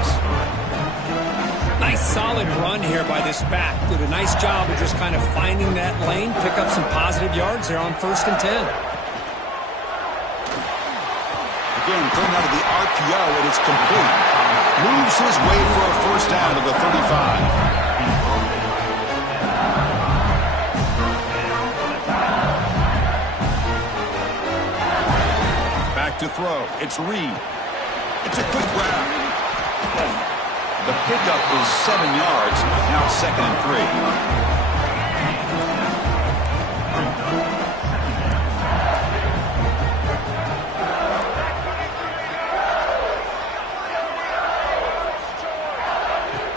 Nice solid run here by this back. Did a nice job of just kind of finding that lane, pick up some positive yards there on 1st and 10. Again, thrown out of the RPO, and it's complete. Moves his way for a 1st down to the 35. Back to throw. It's Reed. It's a quick grab. The pickup is 7 yards. Now 2nd and 3.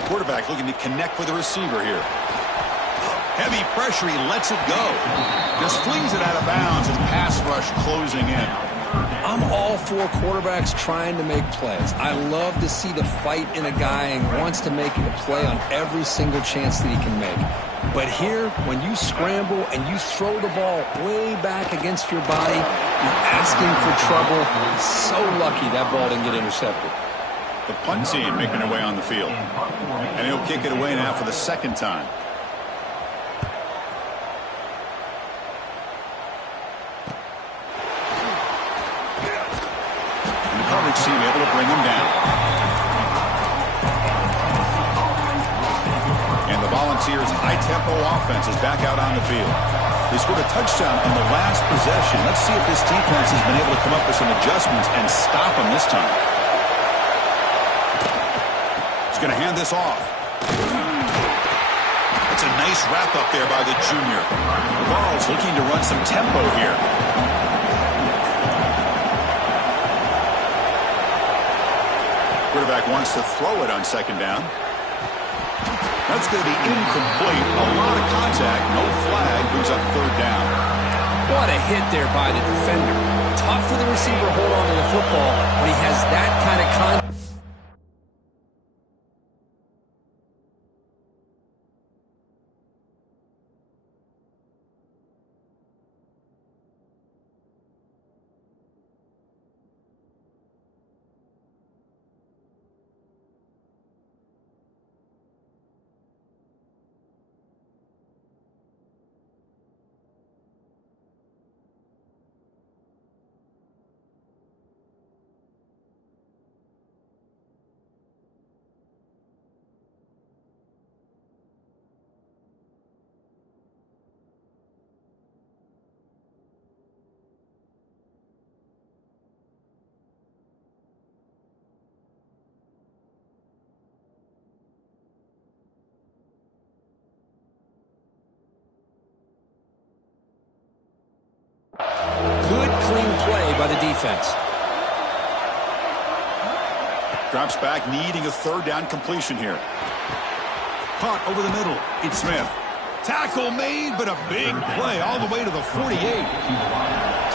Quarterback looking to connect with the receiver here. Heavy pressure, he lets it go. Just flings it out of bounds as pass rush closing in. I'm all for quarterbacks trying to make plays. I love to see the fight in a guy and wants to make a play on every single chance that he can make. But here, when you scramble and you throw the ball way back against your body, you're asking for trouble. He's so lucky that ball didn't get intercepted. The punt team making their way on the field. And he'll kick it away now for the second time. And the coverage team able to bring him down. And the Volunteers' high-tempo offense is back out on the field. They scored a touchdown on the last possession. Let's see if this defense has been able to come up with some adjustments and stop them this time. He's going to hand this off. It's a nice wrap up there by the junior. The Vols looking to run some tempo here. Quarterback wants to throw it on second down. That's going to be incomplete. A lot of contact. No flag. Brings up third down. What a hit there by the defender. Tough for the receiver to hold on to the football when he has that kind of contact. Good, clean play by the defense. Drops back, needing a third down completion here. Caught over the middle. It's Smith. Tackle made, but a big play all the way to the 48.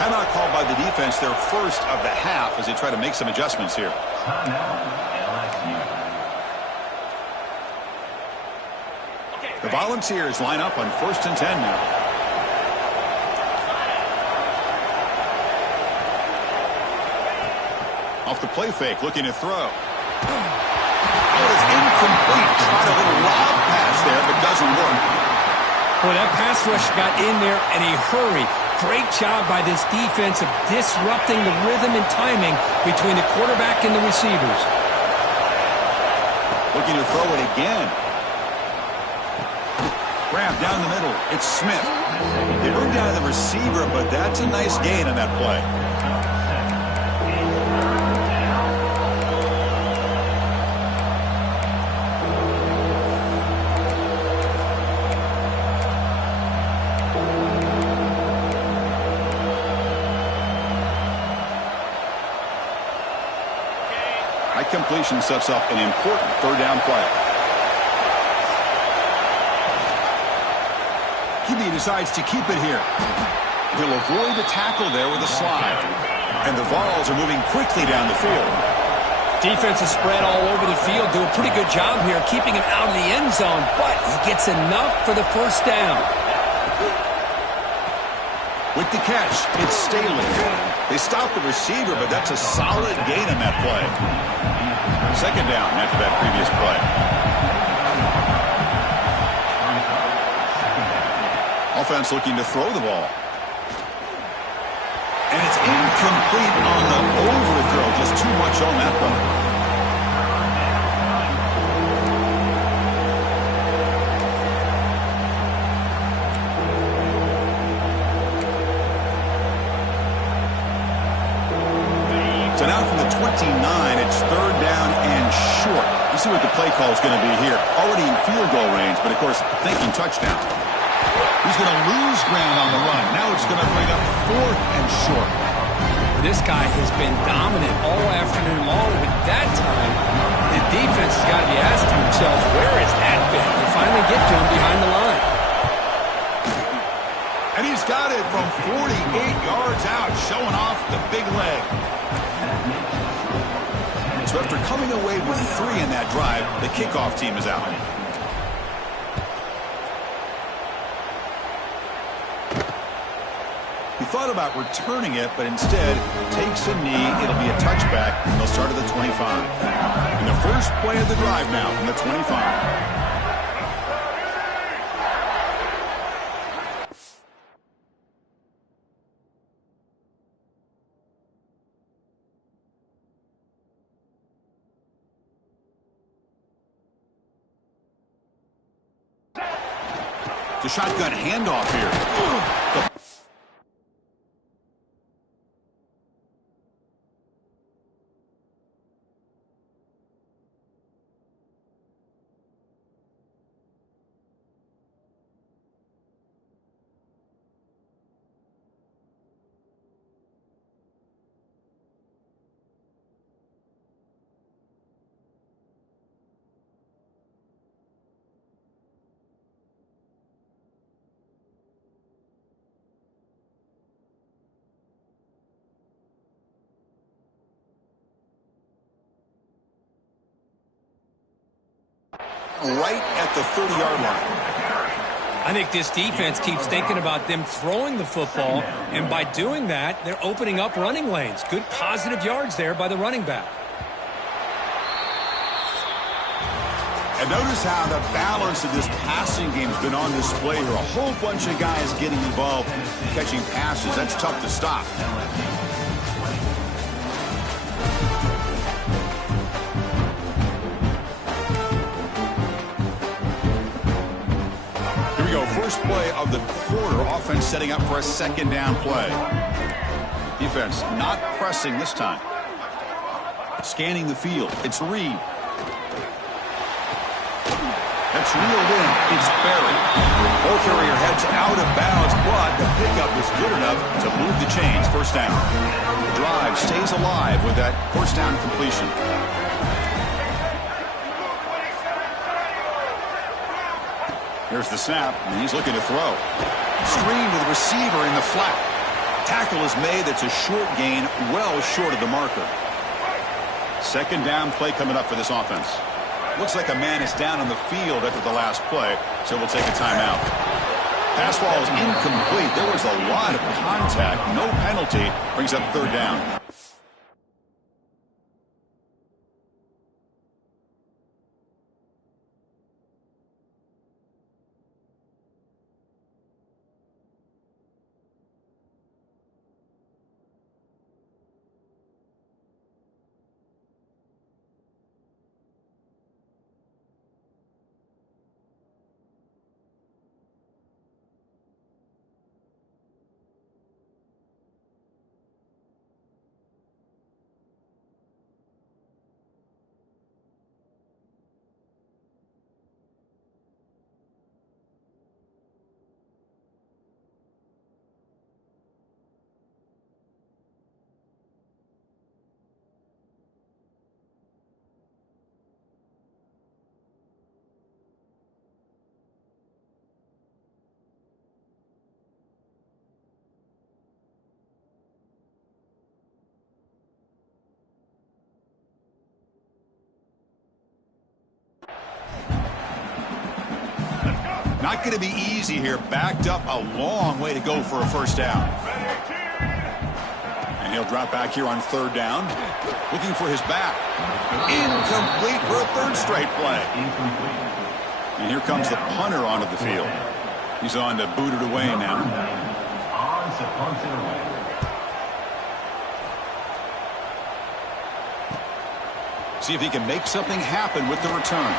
Timeout called by the defense, their first of the half, as they try to make some adjustments here. The Volunteers line up on 1st and 10 now. Off the play fake, looking to throw. Oh, it's incomplete. Tried a little lob pass there, but doesn't work. Boy, that pass rush got in there in a hurry. Great job by this defense of disrupting the rhythm and timing between the quarterback and the receivers. Looking to throw it again. Grab down the middle. It's Smith. They bring down the receiver, but that's a nice gain on that play. Completion sets up an important third down play. QB decides to keep it here. He'll avoid the tackle there with a slide. And the Vols are moving quickly down the field. Defense is spread all over the field. Do a pretty good job here keeping him out of the end zone, but he gets enough for the first down. With the catch, it's Staley. They stop the receiver, but that's a solid gain on that play. Second down after that previous play. Offense looking to throw the ball. And it's incomplete on the overthrow. Just too much on that play. So now from the 29, it's third down and short. You see what the play call is going to be here. Already in field goal range, but of course, thinking touchdown. He's going to lose ground on the run. Now it's going to bring up 4th and short. This guy has been dominant all afternoon long, but that time, the defense has got to be asking themselves, where has that been? To finally get to him behind the line. And And he's got it from 48 yards out, showing off the big leg. So after coming away with 3 in that drive, the kickoff team is out. He thought about returning it, but instead takes a knee. It'll be a touchback, and they'll start at the 25. And the first play of the drive now from the 25. The shotgun handoff here. Right at the 30-yard line. I think this defense keeps thinking about them throwing the football, and by doing that, they're opening up running lanes. Good positive yards there by the running back. And notice how the balance of this passing game has been on display here. A whole bunch of guys getting involved, catching passes. That's tough to stop. First play of the quarter, offense setting up for a second down play. Defense not pressing this time. Scanning the field. It's Reed. That's reeled in. It's Berry. Ball carrier heads out of bounds, but the pickup is good enough to move the chains. First down. The drive stays alive with that first down completion. Here's the snap, and he's looking to throw. Screen to the receiver in the flat. Tackle is made. That's a short gain, well short of the marker. Second down play coming up for this offense. Looks like a man is down on the field after the last play, so we'll take a timeout. Pass ball is incomplete. There was a lot of contact. No penalty. Brings up third down. Not going to be easy here. Backed up a long way to go for a first down. And he'll drop back here on third down. Looking for his back. Incomplete for a third straight play. And here comes the punter onto the field. He's on to boot it away now. See if he can make something happen with the return.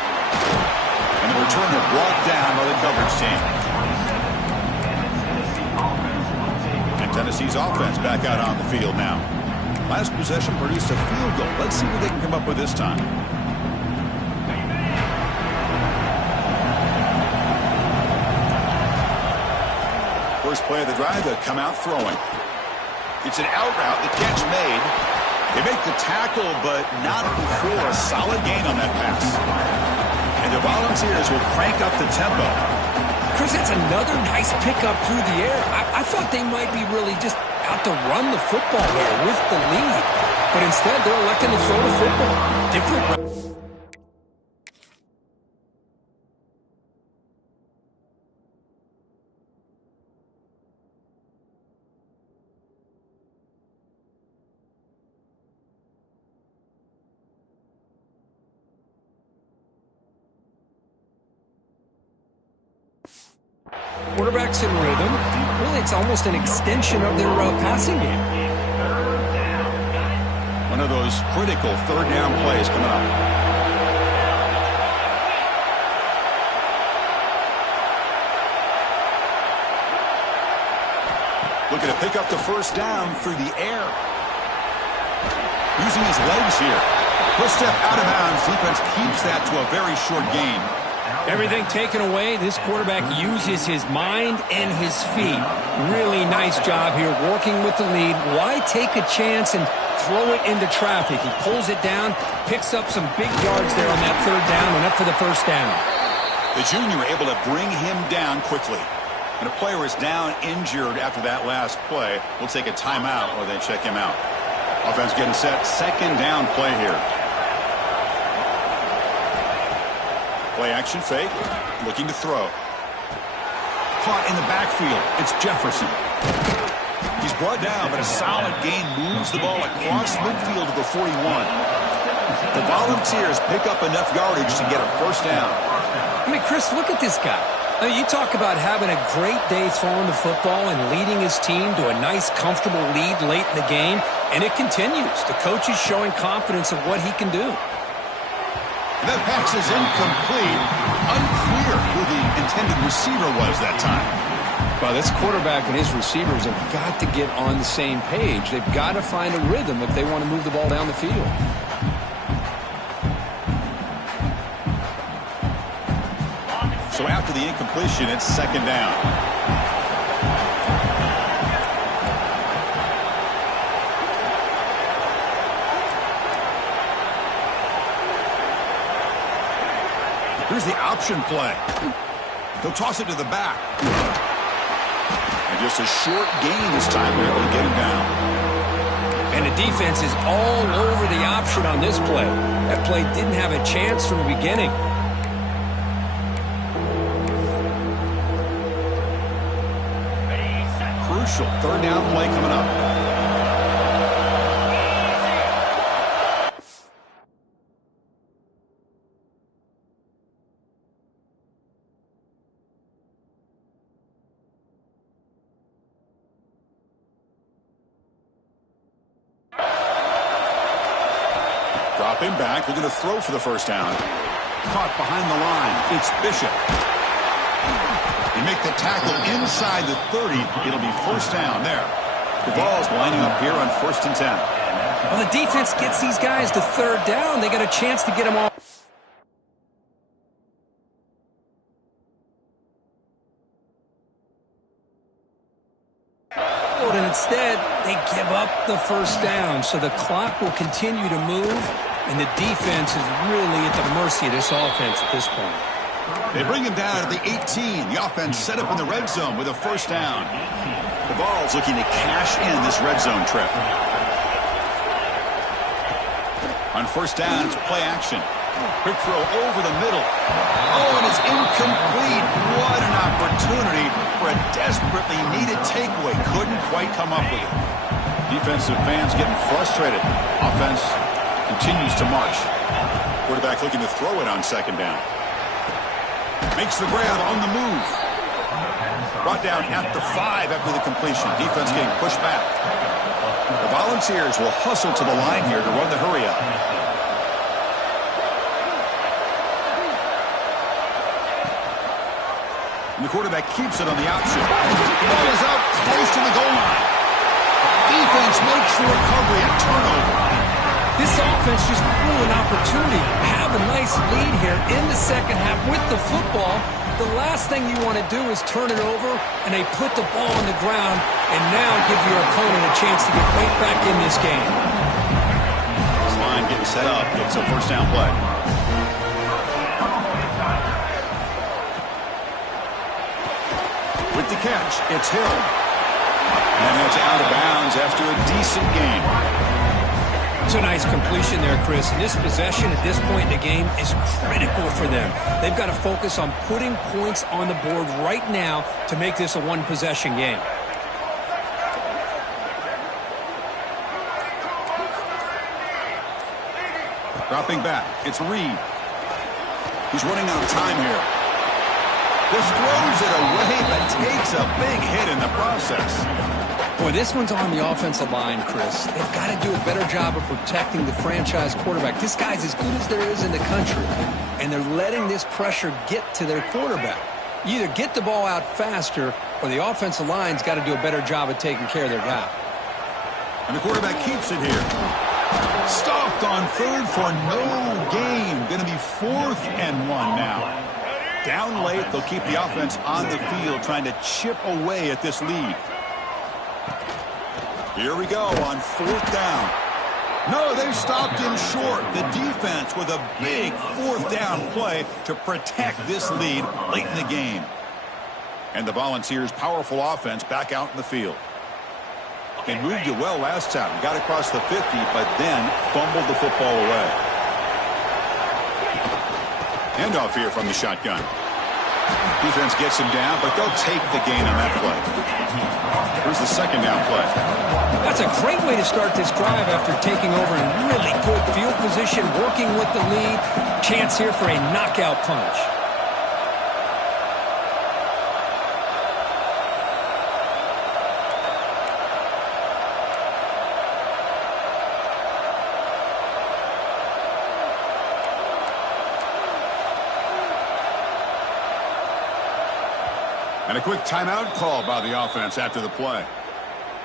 And the returner brought down by the coverage team. And Tennessee's offense back out on the field now. Last possession produced a field goal. Let's see what they can come up with this time. First play of the drive, they come out throwing. It's an out route, the catch made. They make the tackle, but not before a solid gain on that pass. And the Volunteers will crank up the tempo. Chris, that's another nice pickup through the air. I thought they might be really just out to run the football here with the lead. But instead, they're electing to throw the football. Different. Quarterbacks in rhythm. Really, it's almost an extension of their passing game. One of those critical third down plays coming up. Looking to pick up the first down through the air. Using his legs here. First step out of bounds. Defense keeps that to a very short gain. Everything taken away, this quarterback uses his mind and his feet. Really nice job here working with the lead. Why take a chance and throw it into traffic? He pulls it down, picks up some big yards there on that third down, and up for the first down. The junior able to bring him down quickly. And a player is down injured after that last play. We'll take a timeout or they check him out. Offense getting set. Second down play here. Play action fake, looking to throw. Caught in the backfield, it's Jefferson. He's brought down, but a solid gain moves the ball across midfield to the 41. The Volunteers pick up enough yardage to get a first down. I mean, Chris, look at this guy. I mean, you talk about having a great day throwing the football and leading his team to a nice, comfortable lead late in the game, and it continues. The coach is showing confidence of what he can do. That pass is incomplete. Unclear who the intended receiver was that time. Well, this quarterback and his receivers have got to get on the same page. They've got to find a rhythm if they want to move the ball down the field. So after the incompletion, it's second down. Here's the option play. He'll toss it to the back. And just a short gain this time. They're able to get him down. And the defense is all over the option on this play. That play didn't have a chance from the beginning. Crucial third down play coming up. Drop him back. We're going to throw for the first down. Caught behind the line. It's Bishop. They make the tackle inside the 30. It'll be first down there. The Vols lining up here on 1st and 10. Well, the defense gets these guys to third down. They got a chance to get them all. And instead, they give up the first down. So the clock will continue to move, and the defense is really at the mercy of this offense at this point. They bring him down at the 18. The offense set up in the red zone with a first down. The Vols looking to cash in this red zone trip. On first down, it's play action. Quick throw over the middle. Oh, and it's incomplete. What an opportunity for a desperately needed takeaway. Couldn't quite come up with it. Defensive fans getting frustrated. Offense continues to march. Quarterback looking to throw it on second down. Makes the grab on the move. Brought down at the 5 after the completion. Defense getting pushed back. The Volunteers will hustle to the line here to run the hurry up. And the quarterback keeps it on the option. The ball is out close to the goal line. Defense makes the recovery, a turnover. This offense just blew an opportunity. Have a nice lead here in the second half with the football. The last thing you want to do is turn it over, and they put the ball on the ground and now give your opponent a chance to get right back in this game. This line getting set up. It's a first down play. catch. It's Hill. And it's out of bounds after a decent game. It's a nice completion there, Chris. And this possession at this point in the game is critical for them. They've got to focus on putting points on the board right now to make this a one-possession game. Dropping back. It's Reed. He's running out of time here. Just throws it away, but takes a big hit in the process. Boy, this one's on the offensive line, Chris. They've got to do a better job of protecting the franchise quarterback. This guy's as good as there is in the country, and they're letting this pressure get to their quarterback. You either get the ball out faster, or the offensive line's got to do a better job of taking care of their guy. And the quarterback keeps it here. Stopped on third for no gain. Going to be 4th and 1 now. Down late, they'll keep the offense on the field, trying to chip away at this lead. Here we go on 4th down. No, they stopped him short. The defense with a big 4th down play to protect this lead late in the game. And the Volunteers' powerful offense back out in the field. They moved it well last time. Got across the 50, but then fumbled the football away. Handoff here from the shotgun. Defense gets him down, but they'll take the gain on that play. Here's the 2nd down play. That's a great way to start this drive after taking over in really good field position, working with the lead. Chance here for a knockout punch. And a quick timeout call by the offense after the play.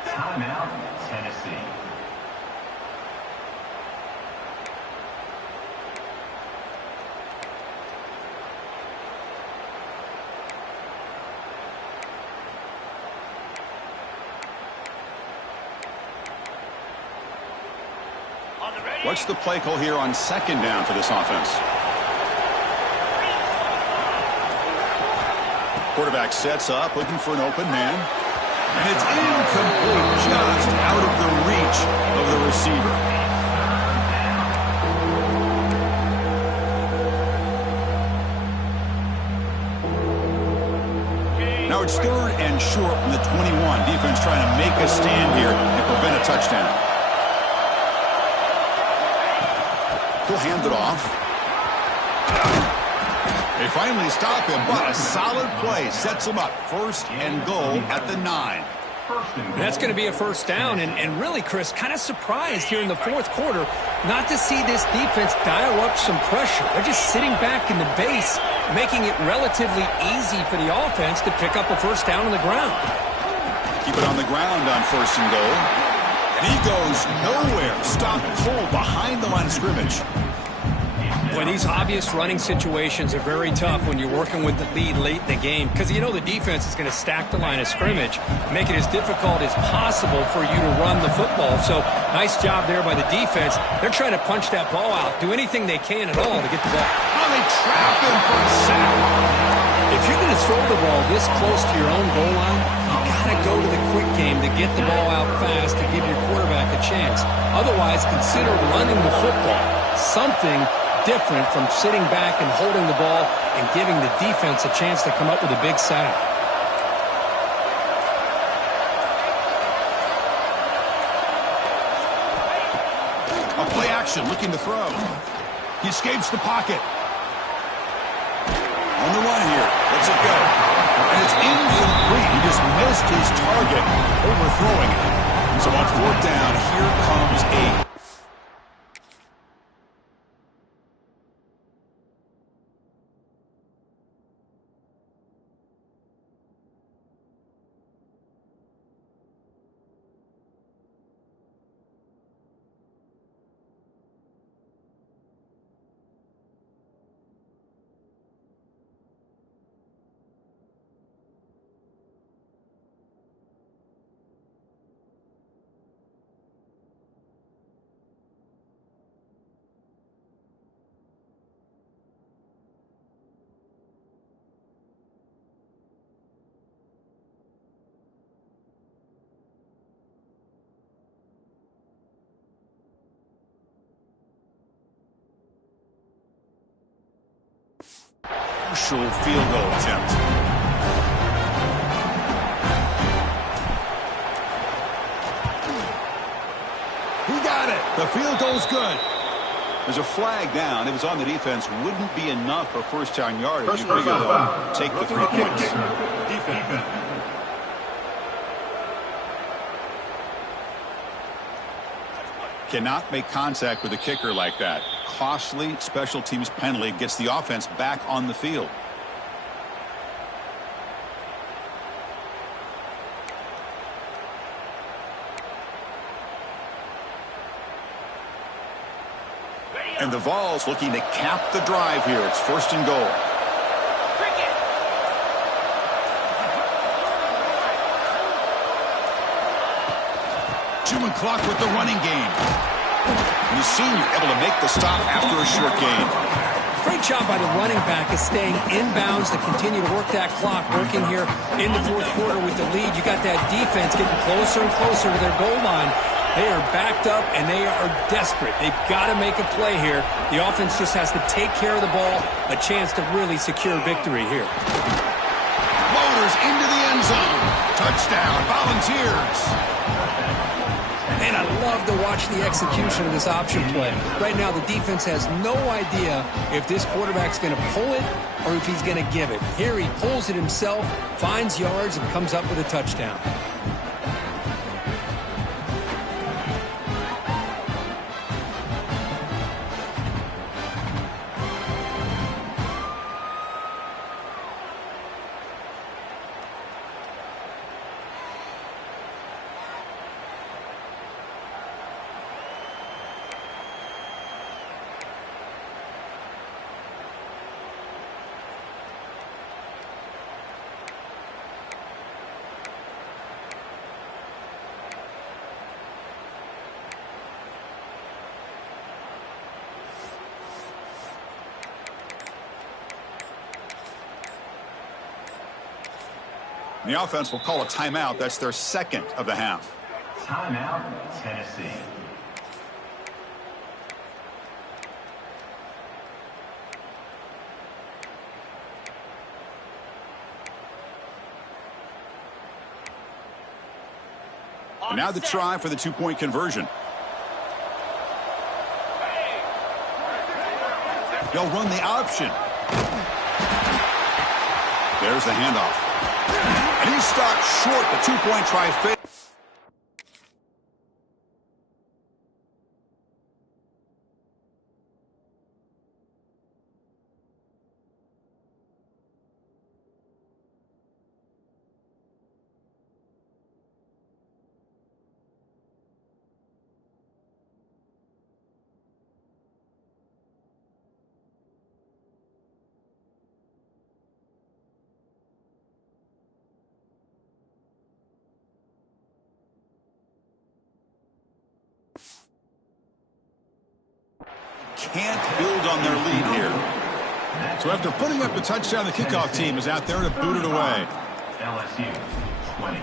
Timeout, Tennessee. What's the play call here on 2nd down for this offense? Quarterback sets up, looking for an open man. And it's incomplete, just out of the reach of the receiver. Now it's 3rd and short from the 21. Defense trying to make a stand here and prevent a touchdown. He'll hand it off. They finally stop him, but a solid play sets him up. 1st and goal at the 9. That's going to be a 1st down, and really, Chris, kind of surprised here in the 4th quarter not to see this defense dial up some pressure. They're just sitting back in the base, making it relatively easy for the offense to pick up a 1st down on the ground. Keep it on the ground on 1st and goal. And he goes nowhere. Stop cold behind the line of scrimmage. Boy, these obvious running situations are very tough when you're working with the lead late in the game because you know the defense is going to stack the line of scrimmage, make it as difficult as possible for you to run the football. So, nice job there by the defense. They're trying to punch that ball out, do anything they can at all to get the ball. Oh, they trap him for a sack. If you're going to throw the ball this close to your own goal line, you got to go to the quick game to get the ball out fast to give your quarterback a chance. Otherwise, consider running the football. Something different from sitting back and holding the ball and giving the defense a chance to come up with a big sack. A play action, looking to throw. He escapes the pocket. On the run here. Lets it go. And it's incomplete. He just missed his target, overthrowing it. So on 4th down, here comes 8. crucial field goal attempt. He got it. The field goal's good. There's a flag down. If it's on the defense, wouldn't be enough for first-down yardage. You figure they'll take the 3 points. Defense. Cannot make contact with a kicker like that. Costly special teams penalty gets the offense back on the field. And the Vols looking to cap the drive here. It's 1st and goal. Chewing clock with the running game. And the senior able to make the stop after a short gain. Great job by the running back is staying inbounds to continue to work that clock, working here in the 4th quarter with the lead. You got that defense getting closer and closer to their goal line. They are backed up, and they are desperate. They've got to make a play here. The offense just has to take care of the ball, a chance to really secure victory here. Motors into the end zone. Touchdown, Volunteers. And I love to watch the execution of this option play. Right now, the defense has no idea if this quarterback's going to pull it or if he's going to give it. Here he pulls it himself, finds yards, and comes up with a touchdown. The offense will call a timeout. That's their 2nd of the half. Timeout, Tennessee. And now the try for the 2-point conversion. They'll run the option. There's the handoff. And he stopped short. The 2-point try failed. Can't build on their lead here. So after putting up the touchdown, the kickoff team is out there to boot it away. LSU 20.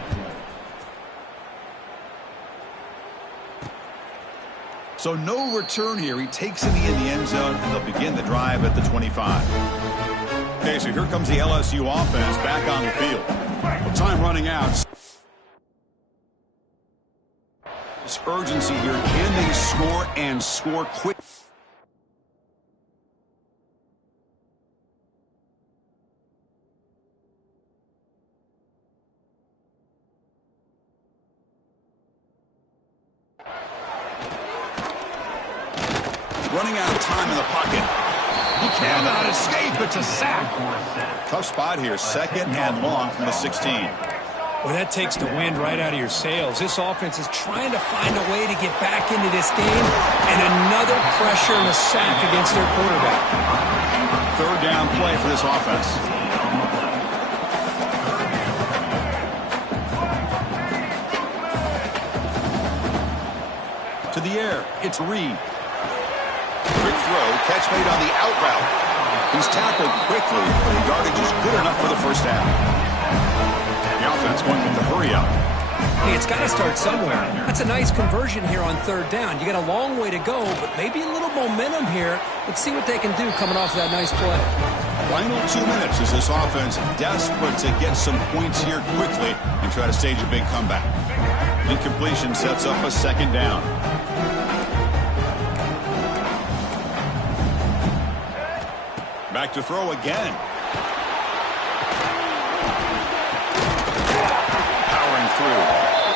So no return here. He takes it in the end zone, and they'll begin the drive at the 25. Okay, so here comes the LSU offense back on the field. Well, time running out. This urgency here. Can they score and score quick? Running out of time in the pocket. He cannot escape. It's a sack. Tough spot here. 2nd and long from the 16. Well, that takes the wind right out of your sails. This offense is trying to find a way to get back into this game, and another pressure and a sack against their quarterback. 3rd down play for this offense. To the air. It's Reed. Quick throw, catch made on the out route. He's tackled quickly, but the yardage is good enough for the first half. The offense going with the hurry up. Hey, it's got to start somewhere. That's a nice conversion here on 3rd down. You got a long way to go, but maybe a little momentum here. Let's see what they can do coming off of that nice play. Final 2 minutes as this offense desperate to get some points here quickly and try to stage a big comeback. Incompletion sets up a second down. Back to throw again. Powering through.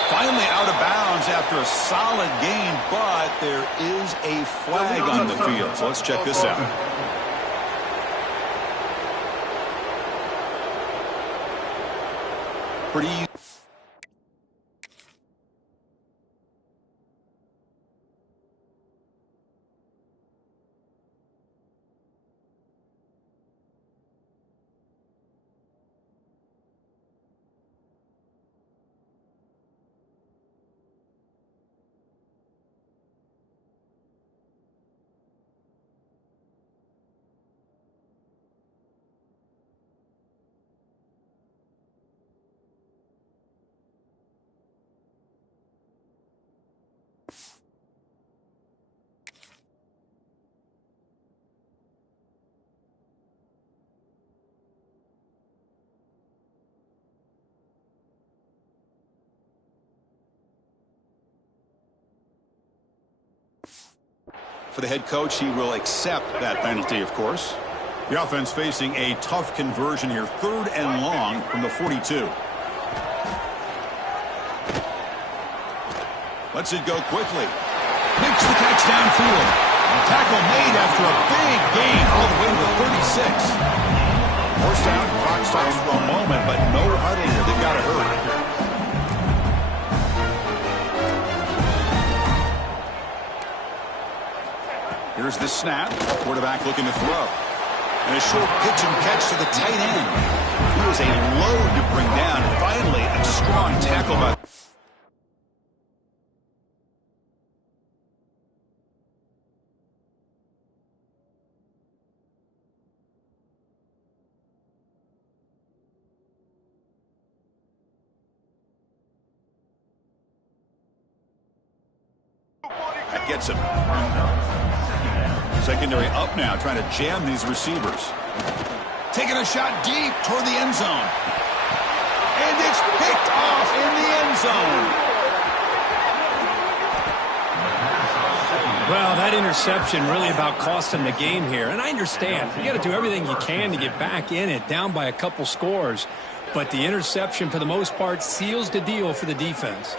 Finally out of bounds after a solid gain, but there is a flag on the field. So let's check this out. Pretty easy. For the head coach, he will accept that penalty, of course. The offense facing a tough conversion here. 3rd and long from the 42. Lets it go quickly. Makes the catch downfield. Tackle made after a big gain all the way to the 36. Forced out, clock stops for a moment, but no huddle here. They've got to hurry. Here's the snap. Quarterback looking to throw. And a short pitch and catch to the tight end. He was a load to bring down. Finally, a strong tackle by... That gets him. Secondary up now, trying to jam these receivers. Taking a shot deep toward the end zone. And it's picked off in the end zone. Well, that interception really about cost him the game here. And I understand. You got to do everything you can to get back in it, down by a couple scores. But the interception, for the most part, seals the deal for the defense.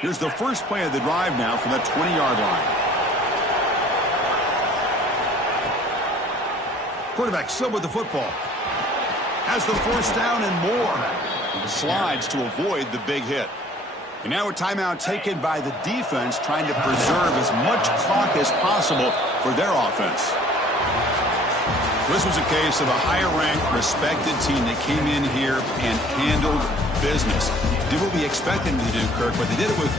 Here's the first play of the drive now from the 20-yard line. Quarterback still with the football. Has the first down and more. Slides to avoid the big hit. And now a timeout taken by the defense, trying to preserve as much clock as possible for their offense. This was a case of a higher-ranked, respected team that came in here and handled business. Did what we expected them to do, Kirk, but they did it with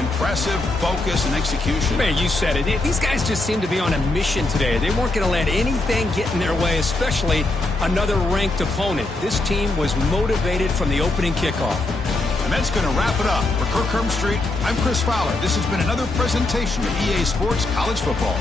impressive focus and execution. Man, you said it. These guys just seem to be on a mission today. They weren't going to let anything get in their way, especially another ranked opponent. This team was motivated from the opening kickoff. And that's going to wrap it up. For Kirk Street, I'm Chris Fowler. This has been another presentation of EA Sports College Football.